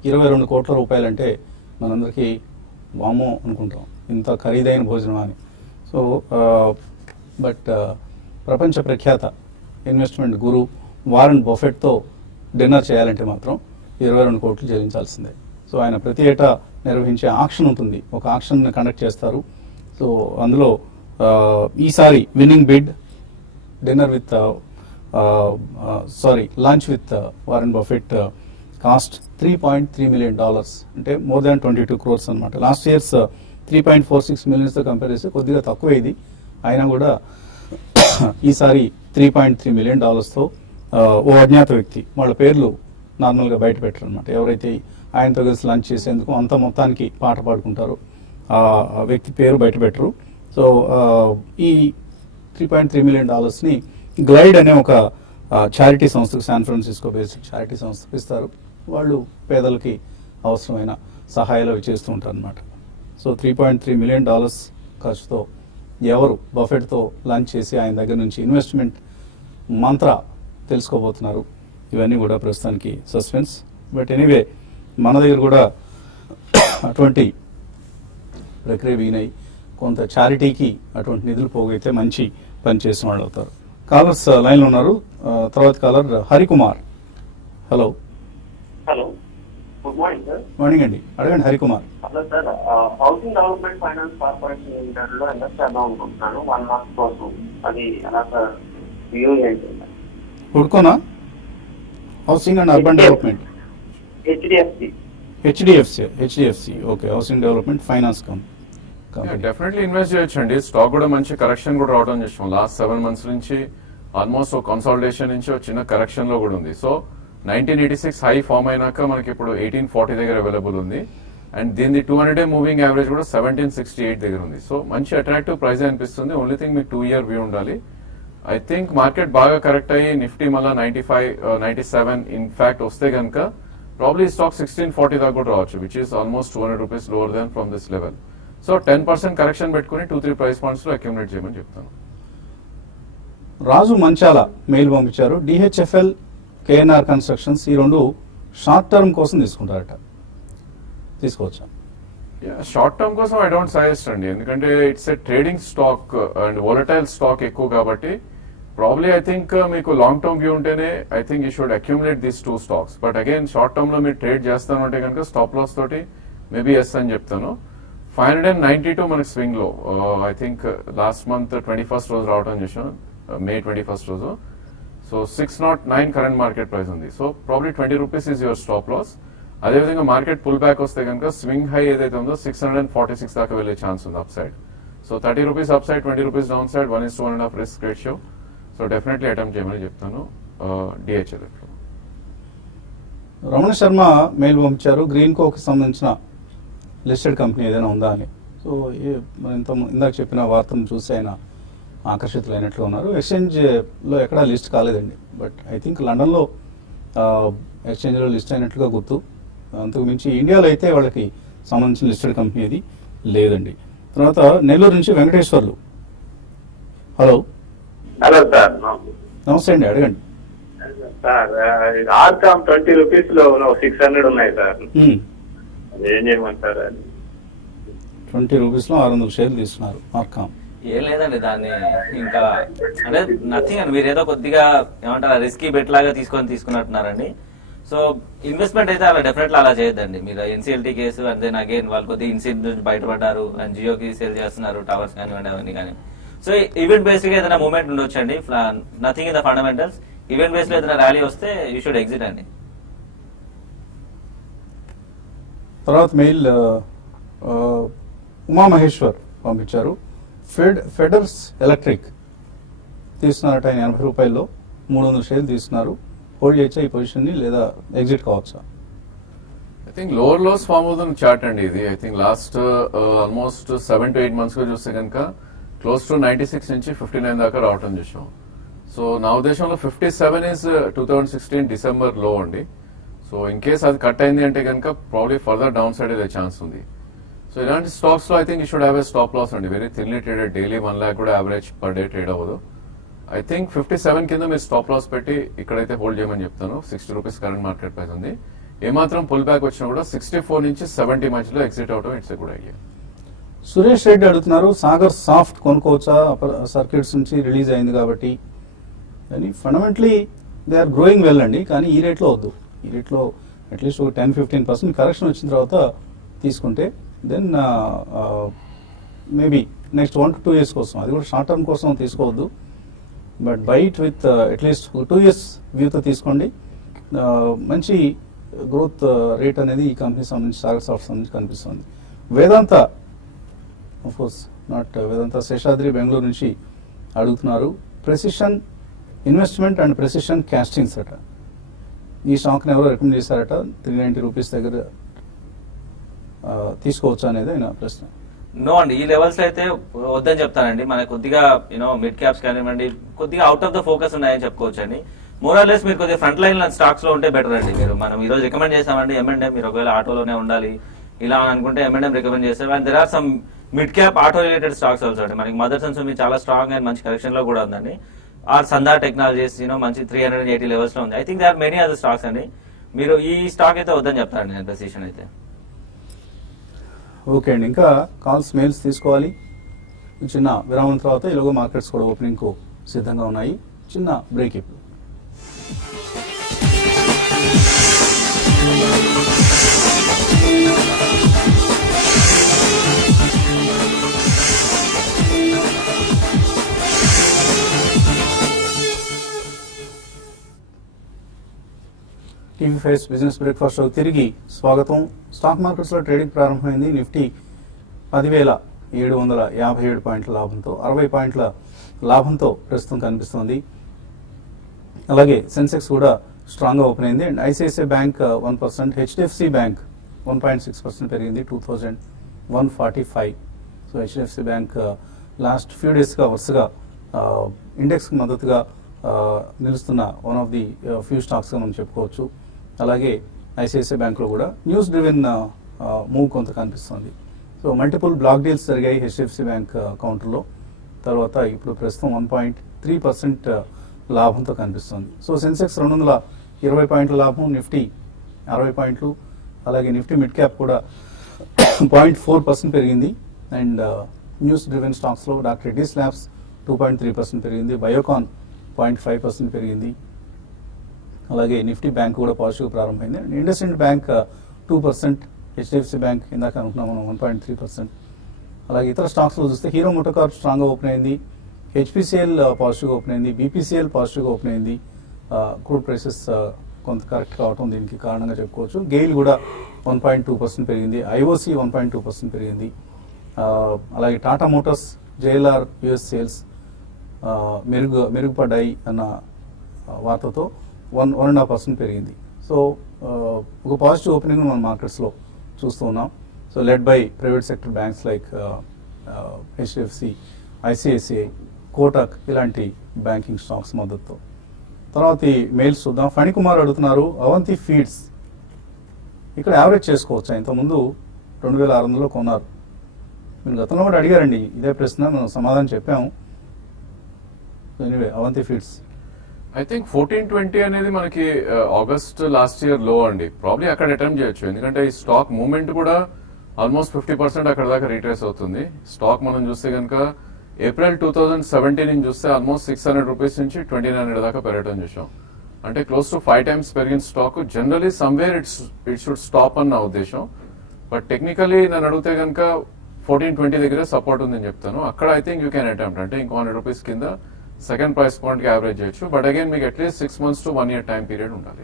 22 కోట్ల రూపాయలంటే మనందరికీ వామో అనుకుంటాం, ఇంత ఖరీదైన భోజనం అని. సో బట్ ప్రపంచ ప్రఖ్యాత ఇన్వెస్ట్మెంట్ గురు వారన్ బఫెట్తో డిన్నర్ చేయాలంటే మాత్రం 22 కోట్లు చెల్లించాల్సిందే. సో ఆయన ప్రతి ఏటా నిర్వహించే ఆక్షన్ ఉంటుంది, ఒక ఆక్షన్ని కండక్ట్ చేస్తారు. సో అందులో ఈసారి winning bid dinner with lunch with Warren Buffett cost $3.3 million, అంటే మోర్ దాన్ 22 crores అనమాట. లాస్ట్ ఇయర్స్ 3.46 millionsతో కంపేర్ చేస్తే కొద్దిగా తక్కువ ఇది, అయినా కూడా ఈసారి $3.3 million ఓ అజ్ఞాత వ్యక్తి, వాళ్ళ పేర్లు నార్మల్గా బయట పెట్టరు అనమాట. ఎవరైతే ఆయనతో కలిసి లంచ్ చేసేందుకు అంత మొత్తానికి పాట పాడుకుంటారో ఆ వ్యక్తి పేరు బయట పెట్టరు. సో ఈ $3.3 million గ్లైడ్ అనే ఒక చారిటీ సంస్థకు, శాన్ ఫ్రాన్సిస్కో బేస్డ్ చారిటీ సంస్థకు ఇస్తారు. వాళ్ళు పేదలకి అవసరమైన సహాయాలు అవి చేస్తూ ఉంటారు అనమాట. సో $3.3 million ఖర్చుతో ఎవరు బఫెట్తో లంచ్ చేసి ఆయన దగ్గర నుంచి ఇన్వెస్ట్మెంట్ మంత్ర తెలుసుకోబోతున్నారు. ఇవన్నీ కూడా ప్రస్తుతానికి సస్పెన్స్. బట్ ఎనీవే మన దగ్గర కూడా అటువంటి ప్రక్రియ వీనై కొంత చారిటీకి అటువంటి నిధులు పోగైతే మంచి పని చేసిన వాళ్ళు అవుతారు. కాలర్స్ లైన్లో ఉన్నారు. తర్వాత caller Harikumar. Hello hello, good morning sir. Morning అండి, అడగండి Harikumar. Hello sir, housing development finance corporation limited లో ఇన్వెస్ట్ చేద్దాం అనుకుంటున్నాను 1 month కోసం. అది ఎలా సార్, వ్యూ ఏంటి? హుడ్కోనా, housing and urban development, HDFC. Okay, housing development finance company. Definitely invest చేయొచ్చు అండి. స్టాక్ కూడా మంచి కరెక్షన్ కూడా రావడం చేసాం. లాస్ట్ 7 months నుంచి ఆల్మోస్ట్ ఒక కన్సాలిడేషన్ నుంచి ఒక చిన్న కరెక్షన్ లో కూడా ఉంది. సో 1986 హై ఫామ్ అయినాక మనకి ఇప్పుడు 1840 దగ్గర అవైలబుల్ ఉంది. అండ్ దీని 200-day మూవింగ్ యావరేజ్ కూడా 1768 దగ్గర ఉంది. సో మంచి అట్రాక్టివ్ ప్రైస్ అనిపిస్తుంది. ఓన్లీ థింగ్ మీకు 2-year వ్యూ ఉండాలి. ఐ థింక్ మార్కెట్ బాగా కరెక్ట్ అయ్యి నిఫ్టీ మళ్ళీ 95, 97 ఇన్ఫాక్ట్ వస్తే కనుక ప్రాబ్లీ స్టాక్ 1640 దాకా కూడా రావచ్చు, which is almost ₹200 lower than from this level. So 10% correction పెట్టుకుని 2-3 ప్రైస్ పాయింట్స్ లో అక్యుములేట్ చేయమని చెప్తాను. రాజు మంచాల మెయిల్ పంపించారు. డిహెచ్ఎఫ్ఎల్, కేఎన్ఆర్ కన్స్ట్రక్షన్స్ ఈ రెండు షార్ట్ టర్మ్ కోసం తీసుకుంటారట, తీసుకోవచ్చా? షార్ట్ టర్మ్ కోసం ఐ డోంట్ సజెస్ట్ అండి, ఎందుకంటే it's a trading stock and volatile stock ఎక్కువ కాబట్టి ప్రాబ్లీ ఐ థింక్ మీకు లాంగ్ టర్మ్ వ్యూ ఉంటేనే I think you should accumulate these 2 stocks. But again short term లో మీరు ట్రేడ్ చేస్తాను అంటే కనుక స్టాప్ లాస్ తోటి మేబీ ఎస్ అని చెప్తాను. 592 మనకి స్వింగ్ లో I think last month 21st రోజు రావడం చేసాం, May 21st రోజు. సో 609 కరెంట్ మార్కెట్ ప్రైస్ ఉంది. So probably ₹20 is your stop loss. అదేవిధంగా మార్కెట్ పుల్ బ్యాక్ వస్తే కనుక స్వింగ్ హై ఏదైతే ఉందో 646 దాకా వెళ్ళే ఛాన్స్ ఉంది up side. So ₹30 up side, ₹20 down side, 1:1.5 risk ratio. So definitely attempt చేయమని చెప్తాను డిహెచ్ఎల్. రమణ శర్మ మెయిల్ పంపించారు. గ్రీన్ కోకి సంబంధించిన లిస్టెడ్ కంపెనీ ఏదైనా ఉందా అని. సో ఇందాక చెప్పిన వార్తను చూసి ఆయన ఆకర్షితులైనట్లు ఉన్నారు. ఎక్స్చేంజ్లో ఎక్కడా లిస్ట్ కాలేదండి, బట్ ఐ థింక్ లండన్లో ఎక్స్చేంజ్లో లిస్ట్ అయినట్లుగా గుర్తు. అంతకు మించి ఇండియాలో అయితే వాళ్ళకి సంబంధించిన లిస్టెడ్ కంపెనీ అది లేదండి. తర్వాత నెల్లూరు నుంచి వెంకటేశ్వర్లు. హలో. హలో సార్, నమస్తే అండి, అడగండి. సార్ ఆర్కామ్ ₹20 లో 600 ఉన్నాయి సార్, ఏం చేయమంటారు? ₹20 600 షేర్లు తీసుకున్నారు ఆర్కామ్. ఏం లేదండి, దాన్ని ఇంకా అంటే నథింగ్ అని మీరు ఏదో కొద్దిగా ఏమంటారు రిస్కీ బెట్ లాగా తీసుకున్నట్టున్నారండి. సో ఇన్వెస్ట్మెంట్ అయితే అలా డెఫినెట్లీ అలా చేయొద్దండి. మీరు NCLT case and then again వాళ్ళు కొద్దిగా ఇన్సీల్ నుంచి బయటపడ్డారు అండ్ జియోకి సేల్ చేస్తున్నారు, టవర్స్ కానివ్వండి అవన్నీ కానీ. సో ఈవెంట్ బేస్డ్ గా ఏదైనా మూవ్మెంట్ ఉండొచ్చండి, nothing in the fundamentals. Event based లో ఏదైనా ర్యాలీ వస్తే యూ షుడ్ ఎగ్జిట్ అండి. తర్వాత మెయిల్ ఉమామహేశ్వర్ పంపించారు. ఫెడర్స్ ఎలక్ట్రిక్ తీసుకున్నారట ఆయన ₹80, 300 షేర్లు తీసుకున్నారు. హోల్డ్ చేయొచ్చా ఈ పొజిషన్ని లేదా ఎగ్జిట్ కావచ్చా? I think lower lows form అవుతున్న చార్ట్ అండి ఇది. I think last almost 7 to 8 months గా చూస్తే కనుక క్లోజ్ టు 96 నుంచి 59 దాకా రావటం చూసాం. సో నా ఉద్దేశంలో 57 ఇస్ 2016 December లో అండి. సో ఇన్ కేస్ అది కట్ అయింది అంటే కనుక ప్రాబ్లీ ఫర్దర్ డౌన్ సైడ్ అయ్యే ఛాన్స్ ఉంది. సో ఇలాంటి స్టాక్స్ లో I think you should have a stop loss అండి. Very thinly traded, daily 1 lakh కూడా యావరేజ్ పర్ డే ట్రేడ్ అవ్వదు. ఐ థింక్ 57 కింద మీరు స్టాప్ లాస్ పెట్టి ఇక్కడైతే హోల్డ్ చేయమని చెప్తాను. 60 రూపీస్ కరెంట్ మార్కెట్ ప్రైస్ ఉంది. ఏమాత్రం పుల్ బ్యాక్ వచ్చినా కూడా 64 నుంచి 70 మధ్యలో ఎగ్జిట్ అవడం it's a good idea. Suresh Reddy అడుగుతున్నారు, సాగర్ సాఫ్ట్ కొనుక్కోవచ్చా, సర్క్యూట్స్ నుంచి రిలీజ్ అయింది కాబట్టి అని. Fundamentally they are growing well అండి, కానీ ఈ రేట్లో వద్దు. ఈ రేట్లో అట్లీస్ట్ ఒక 10-15% కరెక్షన్ వచ్చిన తర్వాత తీసుకుంటే then maybe next 1 to 2 years కోసం, అది కూడా షార్ట్ టర్మ్ కోసం తీసుకోవద్దు. బట్ బైట్ విత్ అట్లీస్ట్ 2 years వ్యూతో తీసుకోండి. మంచి గ్రోత్ రేట్ అనేది ఈ కంపెనీ సంబంధించి, సాగర్ సాఫ్ట్ సంబంధించి కనిపిస్తుంది. వేదాంత కోర్స్ నాట్ వేదాంత, శేషాద్రి బెంగళూరు నుంచి అడుగుతున్నారు, precision investment and precision castings అట. ఈ స్టాక్ని ఎవరో రికమెండ్ చేశారట, 390 రూపీస్ దగ్గర తీసుకోవచ్చా అనేది ఆయన ప్రశ్న. నో అండి, ఈ లెవెల్స్ లో అయితే వద్దని చెప్తానండి. మనకి కొద్దిగా మిడ్ క్యాప్స్ కానివ్వండి కొద్దిగా అవుట్ ఆఫ్ ద ఫోకస్ ఉన్నాయని చెప్పుకోవచ్చు అండి. మోరాలెస్ మీరు కొద్దిగా ఫ్రంట్ లైన్ స్టాక్స్ లో ఉంటే బెటర్ అండి. మనం ఈ రోజు రికమెండ్ చేసామండి M&M, మీరు ఒకవేళ ఆటోలోనే ఉండాలి ఇలా అని అనుకుంటే M&M రికమెండ్ చేస్తారు. And there are some mid cap auto related stocks also అండి. మనకి మదర్స్ అండ్ సుమి చాలా స్ట్రాంగ్ అండ్ మంచి కరెక్షన్ లో కూడా ఉందండి. ఆర్ సందా టెక్నాలజీస్ మంచి 380 లెవెల్స్ లో ఉంది. I think they are many other stocks అండి. మీరు ఈ స్టాక్ అయితే వద్దని చెప్తారండి నేను ప్రెసిషన్ అయితే. ఓకే అండి, ఇంకా కాల్స్ మెయిల్స్ తీసుకోవాలి. చిన్న విరామం తర్వాత ఈలోగా మార్కెట్స్ కూడా ఓపెనింగ్కు సిద్ధంగా ఉన్నాయి. చిన్న బ్రేక్ ఇప్పుడు. టీవీ5 బిజినెస్ బ్రేక్ఫాస్ట్ తిరిగి స్వాగతం. స్టాక్ మార్కెట్స్లో ట్రేడింగ్ ప్రారంభమైంది. నిఫ్టీ 10,757 పాయింట్ల లాభంతో 60 పాయింట్ల లాభంతో ప్రస్తుతం కనిపిస్తోంది. అలాగే సెన్సెక్స్ కూడా స్ట్రాంగ్గా ఓపెన్ అయింది. And ICICI bank 1%, HDFC bank 1.6% పెరిగింది, 2145. So HDFC bank last few డేస్గా వరుసగా ఇండెక్స్కి మద్దతుగా నిలుస్తున్న వన్ ఆఫ్ ది ఫ్యూ స్టాక్స్గా మనం చెప్పుకోవచ్చు. అలాగే ఐసిఐసిఐ బ్యాంక్లో కూడా న్యూస్ డ్రివెన్ మూవ్ కొంత కనిపిస్తుంది. సో మల్టిపుల్ బ్లాక్ డీల్స్ జరిగాయి హెచ్డిఎఫ్సి బ్యాంక్ కౌంటర్లో. తర్వాత ఇప్పుడు ప్రస్తుతం 1.3% లాభంతో కనిపిస్తుంది. సో సెన్సెక్స్ 220 పాయింట్ల లాభం, నిఫ్టీ 60 పాయింట్లు. అలాగే నిఫ్టీ మిడ్ క్యాప్ కూడా 0.4% పెరిగింది. అండ్ న్యూస్ డ్రివెన్ స్టాక్స్లో డాక్టర్ రెడ్డీస్ ల్యాబ్స్ 2.3% పెరిగింది, బయోకాన్ 0.5% పెరిగింది. అలాగే నిఫ్టీ బ్యాంక్ కూడా పాజిటివ్ ప్రారంభమైంది. And IndusInd bank 2%, HDFC bank ఇందాక అనుకున్నాం మనం 1.3%. అలాగే ఇతర స్టాక్స్లో చూస్తే హీరో మోటోకార్ప్ స్ట్రాంగ్గా ఓపెన్ అయింది, హెచ్పిసిఎల్ పాజిటివ్గా ఓపెన్ అయింది, బీపీసీఎల్ పాజిటివ్గా ఓపెన్ అయింది. క్రూడ్ ప్రైసెస్ కొంత కరెక్ట్ కావడం దీనికి కారణంగా చెప్పుకోవచ్చు. గెయిల్ కూడా 1.2% పెరిగింది, ఐఓసి 1.2% పెరిగింది. అలాగే Tata Motors, JLR US sales మెరుగుపడ్డాయి అన్న వార్తతో 1.5% పెరిగింది. సో ఒక పాజిటివ్ ఓపెనింగ్ మనం మార్కెట్స్లో చూస్తూ ఉన్నాం. So led by private sector banks like HDFC, ICICI, Kotak ఇలాంటి బ్యాంకింగ్ స్టాక్స్ మద్దతుతో. తర్వాత ఈ మెయిల్స్ చూద్దాం. ఫణికుమార్ అడుగుతున్నారు, అవంతి ఫీడ్స్ ఇక్కడ యావరేజ్ చేసుకోవచ్చా? ఇంతకుముందు 2600లో కొన్నారు. మీరు గతంలో కూడా అడిగారండి ఇదే ప్రశ్న, మనం సమాధానం చెప్పాము. Anyway Avanti Feeds I think 1420 అనేది మనకి ఆగస్ట్ లాస్ట్ ఇయర్ లో అండి. ప్రాబ్లీ అక్కడ అటెంప్ట్ చేయొచ్చు, ఎందుకంటే ఈ స్టాక్ మూవ్మెంట్ కూడా ఆల్మోస్ట్ 50% అక్కడ దాకా రీట్రేస్ అవుతుంది. స్టాక్ మనం చూస్తే కనుక ఏప్రిల్ 2017 చూస్తే ఆల్మోస్ట్ 600 రూపీస్ నుంచి 2900 దాకా పెరగడం చూసాం. అంటే క్లోజ్ టు 5 times పెరిగిన stock. Generally somewhere it should stop అన్న ఉద్దేశం. బట్ టెక్నికలీ నన్ను అడిగితే కనుక 1420 దగ్గర సపోర్ట్ ఉందని చెప్తాను. అక్కడ I think you can attempt, అంటే ఇంకో 100 రూపీస్ కింద సెకండ్ ప్రైస్ పాయింట్ కి యావరేజ్ చేయొచ్చు. బట్ అగైన్ మీకు at least 6 months to 1 year time period ఉండాలి.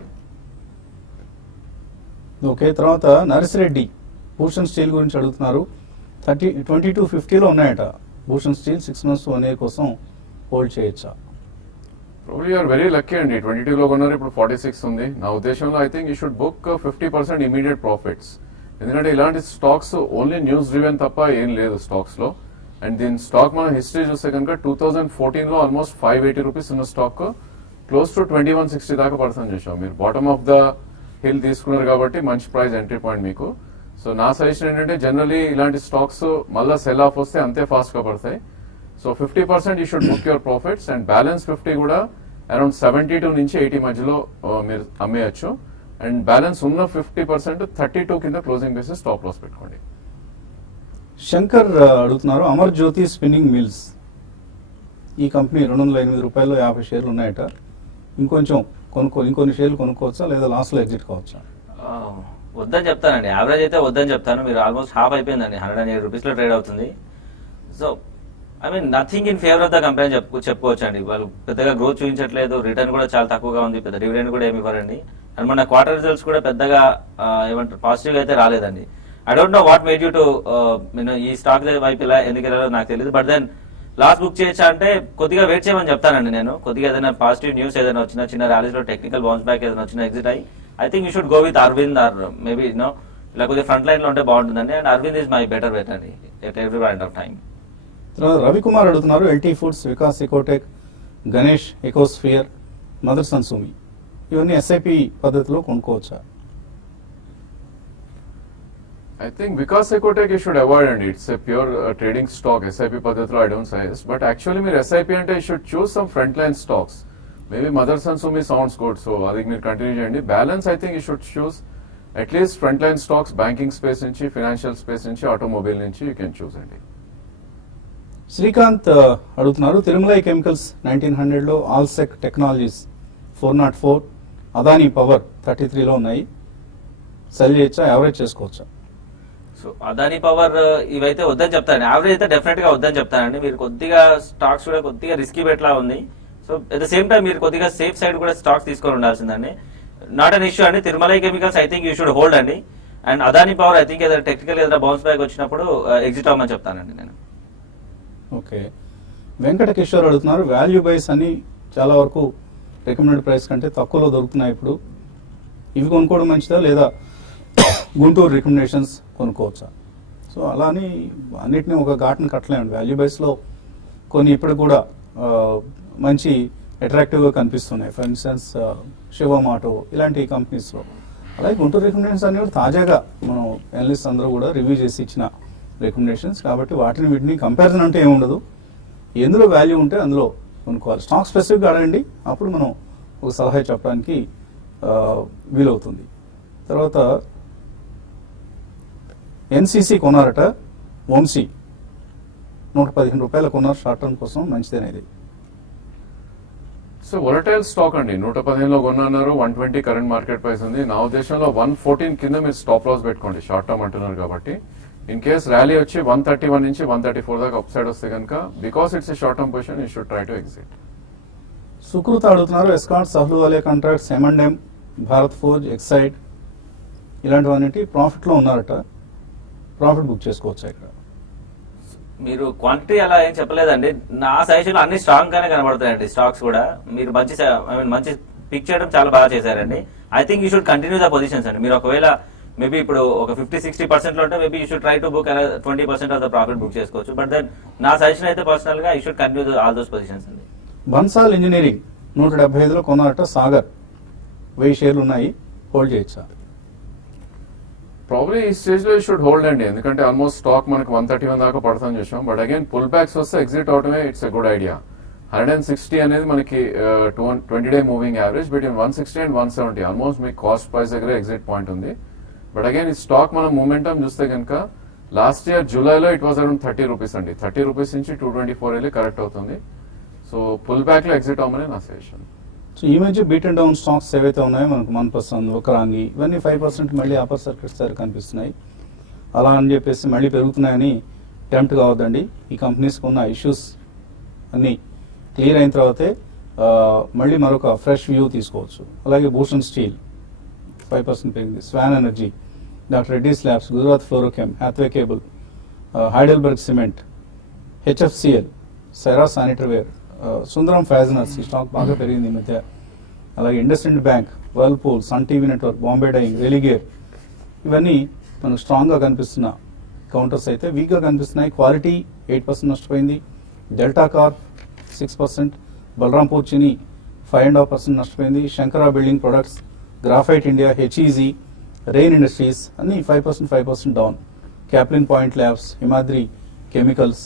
ఓకే, తర్వాత నర్సిరెడ్డి భూషణ్ స్టీల్ గురించి అడుగుతున్నారు. 2250లో ఉన్నాయట Bhushan steel. 6 months to 1 year కోసం హోల్డ్ చేయొచ్చా? ప్రాబ్లీ యూఆర్ వెరీ లక్కీ అండి. 22లో కొన్నారు, ఇప్పుడు 46 ఉంది. నా ఉద్దేశంలో I think you should book 50% immediate profits. ఎందుకంటే ఇలాంటి స్టాక్స్ ఓన్లీ న్యూస్ డ్రివెన్ తప్ప ఏం లేదు స్టాక్స్ లో. అండ్ దీని స్టాక్ మనం హిస్టరీ చూస్తే కనుక 2014లో ఆల్మోస్ట్ 580 రూపీస్ ఉన్న స్టాక్ క్లోజ్ టు 2160 దాకా పడుతుంది చూసాం. మీరు బాటమ్ ఆఫ్ ద హిల్ తీసుకున్నారు కాబట్టి మంచి ప్రైస్ ఎంట్రీ పాయింట్ మీకు. సో నా సజెషన్ ఏంటంటే జనరలీ ఇలాంటి స్టాక్స్ మళ్ళీ సెల్ ఆఫ్ వస్తే అంతే ఫాస్ట్ గా పడతాయి. So 50% you should book your profits and balance 50 కూడా అరౌండ్ 72 నుంచి 80 మధ్యలో మీరు అమ్మేయచ్చు. అండ్ బ్యాలెన్స్ ఉన్న 50% 32 కింద క్లోజింగ్ బేసిస్ స్టాప్ లాస్ పెట్టుకోండి. శంకర్ అడుగుతున్నారు, అమర్ జ్యోతి స్పిన్నింగ్ మిల్స్ ఈ కంపెనీ 208 రూపాయలు 50 షేర్లు ఉన్నాయట. ఇంకొన్ని షేర్లు కొనుక్కోవచ్చా లేదా లాస్లో ఎగ్జిట్ కావచ్చా? వద్దని చెప్తానండి. యావరేజ్ అయితే వద్దని చెప్తాను. మీరు ఆల్మోస్ట్ హాఫ్ అయిపోయిందండి, 108 రూపీస్లో ట్రేడ్ అవుతుంది. So I mean nothing in favour of the company చెప్పుకోవచ్చు అండి. వాళ్ళు పెద్దగా గ్రోత్ చూపించట్లేదు, రిటర్న్ కూడా చాలా తక్కువగా ఉంది, పెద్ద డివిడెండ్ కూడా ఏమి ఇవ్వరండి. అండ్ మన క్వార్టర్ రిజల్ట్స్ కూడా పెద్దగా ఏమంటారు పాజిటివ్గా అయితే రాలేదండి. I don't know what made you to ఈ స్టాక్ వైపు ఇలా ఎందుకు వెళ్ళాలో నాకు తెలియదు. బట్ దెన్ లాస్ట్ బుక్ చేయొచ్చా అంటే కొద్దిగా వెయిట్ చేయమని చెప్తానండి నేను. కొద్దిగా ఏదైనా పాజిటివ్ న్యూస్ ఏదైనా వచ్చినా, చిన్న ర్యాలీస్ లో టెక్నికల్ బౌన్స్ బ్యాక్ ఏదైనా వచ్చినా ఎగ్జిట్ అయ్యి I think you should go with Aravind or maybe ఇలా కొద్దిగా ఫ్రంట్ లైన్ లో ఉంటే బాగుంటుందండి. And Aravind is my better bet అండి at every point of time. Ravikumar అడుగుతున్నారు, LT Foods, Vikas Ecotech, Ganesh Ecosphere, Motherson Sumi ఇవన్నీ ఎస్ఐపి పద్ధతిలో కొనుక్కోవచ్చా? I think Vikas Ecotech you should avoid, and it's a pure trading stock. SIP పద్ధతిలో I don't suggest. But actually మీరు SIP అంటే you should choose some frontline stocks. Maybe Motherson Sumi sounds good, so అది మీరు continue చేయండి. Balance I think you should choose at least frontline stocks, banking space నుంచి, financial space నుంచి, automobile నుంచి you can choose అండి. శ్రీకాంత్ అడుగుతున్నారు, Tirumalai chemicals 1900లో, Alsec technologies 404, Adani power 33లో ఉన్నాయి. సెల్ చేయొచ్చా, యావరేజ్ చేసుకోవచ్చా? సో అదానీ పవర్ ఇవైతే వద్దని చెప్తాను. యావరేజ్ అయితే డెఫినెట్ గా వద్దని చెప్తానండి. మీరు కొద్దిగా స్టాక్స్ కూడా కొద్దిగా రిస్కీ బెట్లా ఉంది. So at the same time మీరు కొద్దిగా సేఫ్ సైడ్ కూడా స్టాక్స్ తీసుకొని ఉండాల్సిందండి. నాట్ అన్ ఇష్యూ అండి. Tirumalai chemicals I think you should hold అండి. And Adani power I think ఏదైనా టెక్నికల్ ఏదైనా బౌన్స్ బ్యాక్ వచ్చినప్పుడు ఎగ్జిట్ అవ్వమని చెప్తానండి నేను. ఓకే. వెంకట కిషోర్ అడుగుతున్నారు, వాల్యూ బైస్ అని చాలా వరకు రికమెండెడ్ ప్రైస్ కంటే తక్కువలో దొరుకుతున్నాయి ఇప్పుడు, ఇవి కొనుక్కోవడం మంచిదా లేదా గుంటూరు రికమెండేషన్స్ కొనుక్కోవచ్చా? సో అలా అని అన్నిటినీ ఒక ఘాట్ని కట్టలేమండి. వాల్యూ బైస్లో కొన్ని ఇప్పుడు కూడా మంచి అట్రాక్టివ్గా కనిపిస్తున్నాయి. ఫర్ ఇన్స్టెన్స్ శివమాటో ఇలాంటి కంపెనీస్లో. అలాగే గుంటూరు రికమెండేషన్స్ అనేవి తాజాగా మనం అనలిస్ట్ అందరూ కూడా రివ్యూ చేసి ఇచ్చిన రికమెండేషన్స్ కాబట్టి వాటిని వీటిని కంపారిజన్ అంటే ఏముండదు. ఎందులో వాల్యూ ఉంటే అందులో కొనుక్కోవాలి. స్టాక్ స్పెసిఫిక్గా అడగండి, అప్పుడు మనం ఒక సలహా చెప్పడానికి వీలవుతుంది. తర్వాత ఎన్సీసీ కొన్నారట, వంశీ 115 రూపాయలు కొన్నారు, షార్ట్ టర్మ్ కోసం మంచిదేనేది. సో వొలటైల్ స్టాక్ అండి, 115లో కొన్నారు, 120 కరెంట్ మార్కెట్ ప్రైస్ ఉంది. నా ఉద్దేశంలో 114 కింద మీరు స్టాప్ లాస్ పెట్టుకోండి, షార్ట్ టర్మ్ అంటున్నారు కాబట్టి. ఇన్ కేస్ ర్యాలీ వచ్చి 131 నుంచి 134 దాకా అప్ సైడ్ వస్తే కనుక, because it's a short term position, you should try to exit. Sukrita అడుగుతున్నారు, Escorts, Ahluwalia contracts, M&M, Bharat Forge, Exide ఇలాంటివన్నిటి ప్రాఫిట్లో ఉన్నారట, ప్రాఫిట్ బుక్ చేసుకోవచ్చా ఇక్కడ? మీరు క్వాంటిటీ అలా ఏం చెప్పలేదండి. నా సజెషన్ అన్ని స్ట్రాంగ్ గానే కనబడతాయండి స్టాక్స్ కూడా. మీరు మంచి పిక్ చేయడం చాలా బాగా చేశారండి. I think you should continue the positions అండి. మీరు ఒకవేళ మేబీ ఇప్పుడు ఒక 50-60% లో ఉంటే maybe you should try to book 20% of the profit book చేసుకోవచ్చు. బట్ దెన్ నా సజెషన్ అయితే పర్సనల్ గా you should continue all those positions అండి. బన్సాల్ ఇంజనీరింగ్ 175లో కొన్నారట, సాగర్ 1000 షేర్లు ఉన్నాయి, హోల్డ్ చేయొచ్చా? ప్రాబ్లీ ఈ స్టేజ్ లో షుడ్ హోల్డ్ అండి, ఎందుకంటే ఆల్మోస్ట్ స్టాక్ మనకు 131 దాకా పడుతుంది చూసాం. బట్ అగైన్ పుల్ బ్యాక్స్ వస్తే ఎగ్జిట్ అవటమే ఇట్స్ ఎ గుడ్ ఐడియా. 160 అనేది మనకి 20-day moving average between 160 and 170, almost మీకు కాస్ట్ ప్రైస్ దగ్గర ఎగ్జిట్ పాయింట్ ఉంది. బట్ అగైన్ ఈ స్టాక్ మనం మూమెంటం చూస్తే కనుక లాస్ట్ ఇయర్ జూలైలో ఇట్ వాజ్ అరౌండ్ 30 రూపీస్ అండి. 30 రూపీస్ నుంచి 224 వెళ్ళి కరెక్ట్ అవుతుంది. సో పుల్ బ్యాక్ లో ఎగ్జిట్ అవ్వమని నా సజెషన్. సో ఈ మధ్య బీట్ అండ్ డౌన్ స్టాక్స్ ఏవైతే ఉన్నాయో మనకు MANPASAND, ఒకరాంగి ఇవన్నీ 5% మళ్ళీ అప్పర్ సర్క్యూట్ సార్ కనిపిస్తున్నాయి. అలా అని చెప్పేసి మళ్ళీ పెరుగుతున్నాయని టెంప్ట్ కావద్దండి. ఈ కంపెనీస్కి ఉన్న ఇష్యూస్ అన్నీ క్లియర్ అయిన తర్వాతే మళ్ళీ మరొక ఫ్రెష్ వ్యూ తీసుకోవచ్చు. అలాగే భూషణ్ స్టీల్ 5% పెరిగింది, Swan Energy, Doctor Reddy's Labs, Gujarat Fluorochem, Hathway Cable, Heidelberg Cement, HFCL, Cera Sanitaryware, Sundaram Fasteners ఈ స్టాక్ బాగా పెరిగింది ఈ మధ్య. అలాగే IndusInd bank, Whirlpool, Sun TV Network, Bombay Dyeing, Religare ఇవన్నీ మనకు స్ట్రాంగ్గా కనిపిస్తున్న కౌంటర్స్ అయితే వీక్గా కనిపిస్తున్నాయి. క్వాలిటీ 8% నష్టపోయింది, డెల్టా కార్ప్ 6%, బలరాంపూర్ చిని 5.5% నష్టపోయింది, Shankara Building Products, Graphite India, HEG, Rain Industries అన్నీ 5% down, Caplin Point Labs, Himadri Chemicals,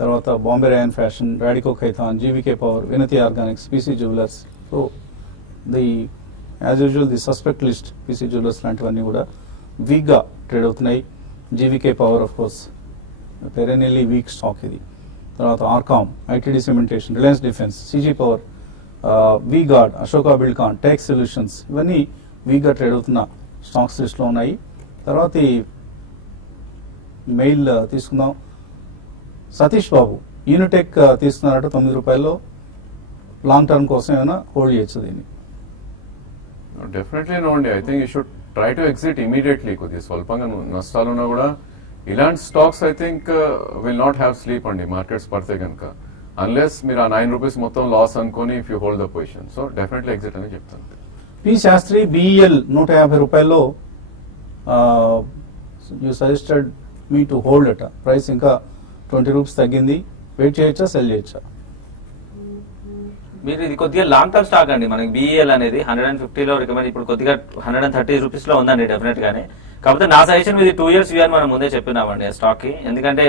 తర్వాత Bombay Rayon Fashion, Radico Khaitan, GVK Power, Vinati Organics, PC Jewellers. So the as usual the suspect list PC Jewellers లాంటివన్నీ కూడా వీక్గా trade అవుతున్నాయి. GVK Power of course perennially weak stock ఇది. తర్వాత RCom, ITD Cementation, Reliance Defence, CG Power, V Guard, Ashoka Buildcon, Tech Solutions ఇవన్నీ వీక్గా trade అవుతున్న stocks లిస్ట్లో ఉన్నాయి. తర్వాత ఈ మెయిల్ తీసుకుందాం. సతీష్ బాబు యూనిటెక్ తీసుకున్నారట 9 రూపాయల్లో. లాంగ్ టర్మ్ కోసం ఏమైనా హోల్డ్ చేయొచ్చు దీన్ని? డెఫినెట్లీ నో అండి. I think you should try to exit immediately. కొద్దిగా స్వల్పంగా నష్టాలు ఉన్నా కూడా ఇలాంటి stocks I think will not have sleep అండి మార్కెట్స్ పడితే కనుక, అన్లెస్ మీరు ఆ 9 రూపీస్ మొత్తం లాస్ అనుకొని if you hold the position. So definitely exit అని చెప్తాను. పి శాస్త్రి బిఈఎల్ 150 రూపాయల్లో you suggested me to hold అట. ప్రైస్ ఇంకా 20 రూపీస్ తగ్గింది. వెయిట్ చేయొచ్చా, సెల్ చేయొచ్చా? మీరు ఇది కొద్దిగా లాంగ్ టర్మ్ స్టాక్ అండి. మనకి బిఈఎల్ అనేది 150లో రికమెండ్, ఇప్పుడు కొద్దిగా 130 రూపీస్ లో ఉందండి డెఫినెట్ గానే. కాకపోతే నా సజెషన్ ఇది 2 years వ్యూ అని మనం ముందే చెప్పినామండి ఆ స్టాక్ కి. ఎందుకంటే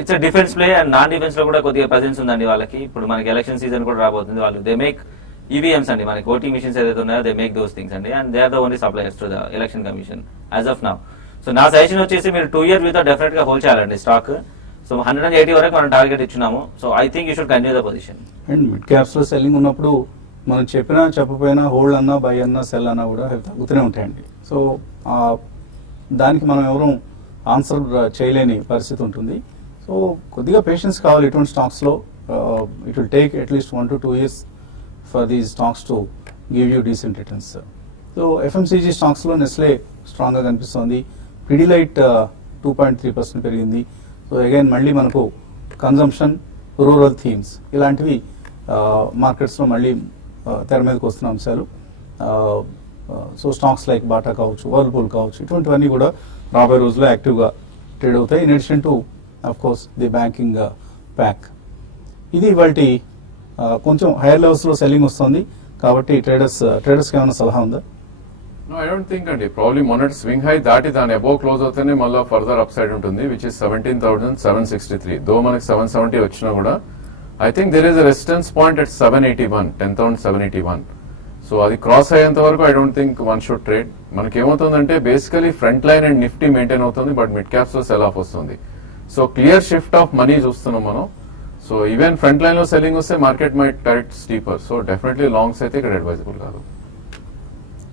it's defence play and non defence లో కూడా కొద్దిగా ప్రెజెన్స్ ఉందండి వాళ్ళకి. ఇప్పుడు మనకి ఎలక్షన్ సీజన్ కూడా రాబోతుంది. వాళ్ళు దే మేక్ ఈవీఎంస్ అండి, మనకి ఓటింగ్ మిషన్స్ ఏదైతే ఉన్నాయో దే మేక్ దోస్ థింగ్స్ అండి, and they are the only suppliers to the Election Commission as of now. So నా సజెషన్ వచ్చేసి మీరు 2 year వ్యూ తో డెఫినెట్ గా హోల్డ్ చేయాలండి స్టాక్. సో 180 వరకు మనం టార్గెట్ ఇచ్చున్నాము. So I think you should continue the position. And mid క్యాప్స్లో సెల్లింగ్ ఉన్నప్పుడు మనం చెప్పినా చెప్పకపోయినా హోల్డ్ అన్నా, బై అన్నా, సెల్ అన్నా కూడా అవి తగ్గుతూనే ఉంటాయండి. సో దానికి మనం ఎవరూ ఆన్సర్ చేయలేని పరిస్థితి ఉంటుంది. సో కొద్దిగా పేషెన్స్ కావాలి ఇటువంటి స్టాక్స్లో. It will take at least 1 to 2 years for these stocks to give you decent returns. So FMCG స్టాక్స్లో నెస్లే స్ట్రాంగ్గా కనిపిస్తుంది. పిడిలైట్ 2.3% పెరిగింది. సో అగైన్ మళ్ళీ మనకు కన్జంప్షన్, రూరల్ థీమ్స్ ఇలాంటివి మార్కెట్స్లో మళ్ళీ తెర మీదకి వస్తున్న అంశాలు. సో స్టాక్స్ లైక్ బాటా కావచ్చు, వర్ల్పూల్ కావచ్చు, ఇటువంటివన్నీ కూడా రాబోయే రోజుల్లో యాక్టివ్గా ట్రేడ్ అవుతాయి. In addition to of course the banking pack. ఇది ఇవాల్టి కొంచెం హైయర్ లెవెల్స్లో సెల్లింగ్ వస్తుంది కాబట్టి ట్రేడర్స్కి ఏమైనా సలహా ఉందా? No, I don't think అండి. ప్రాబ్లీ మొన్నటి స్వింగ్ హై దాటి దాని అబోవ్ క్లోజ్ అవుతేనే మళ్ళీ ఫర్దర్ అప్ సైడ్ ఉంటుంది, విచ్ ఇస్ 17,763. దో మనకి 770 వచ్చినా కూడా I think there is a resistance point at 781, 10,781. So అది క్రాస్ అయ్యేంత వరకు I don't think one should trade. మనకి ఏమవుతుందంటే basically front line and Nifty maintain అవుతుంది, బట్ మిడ్ క్యాప్స్ లో సెల్ ఆఫ్ వస్తుంది. So clear shift of money చూస్తున్నాం మనం. సో ఈవెన్ ఫ్రంట్ లైన్ లో సెల్లింగ్ వస్తే market might tight steeper. So definitely longs అయితే ఇక్కడ అడ్వైజబుల్ కాదు.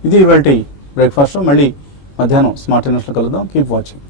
ఇది ఇవాల్టి బ్రేక్ఫాస్ట్. మళ్ళీ మధ్యాహ్నం స్మార్ట్ ఇన్వెస్ట్లో కలుద్దాం. Keep watching.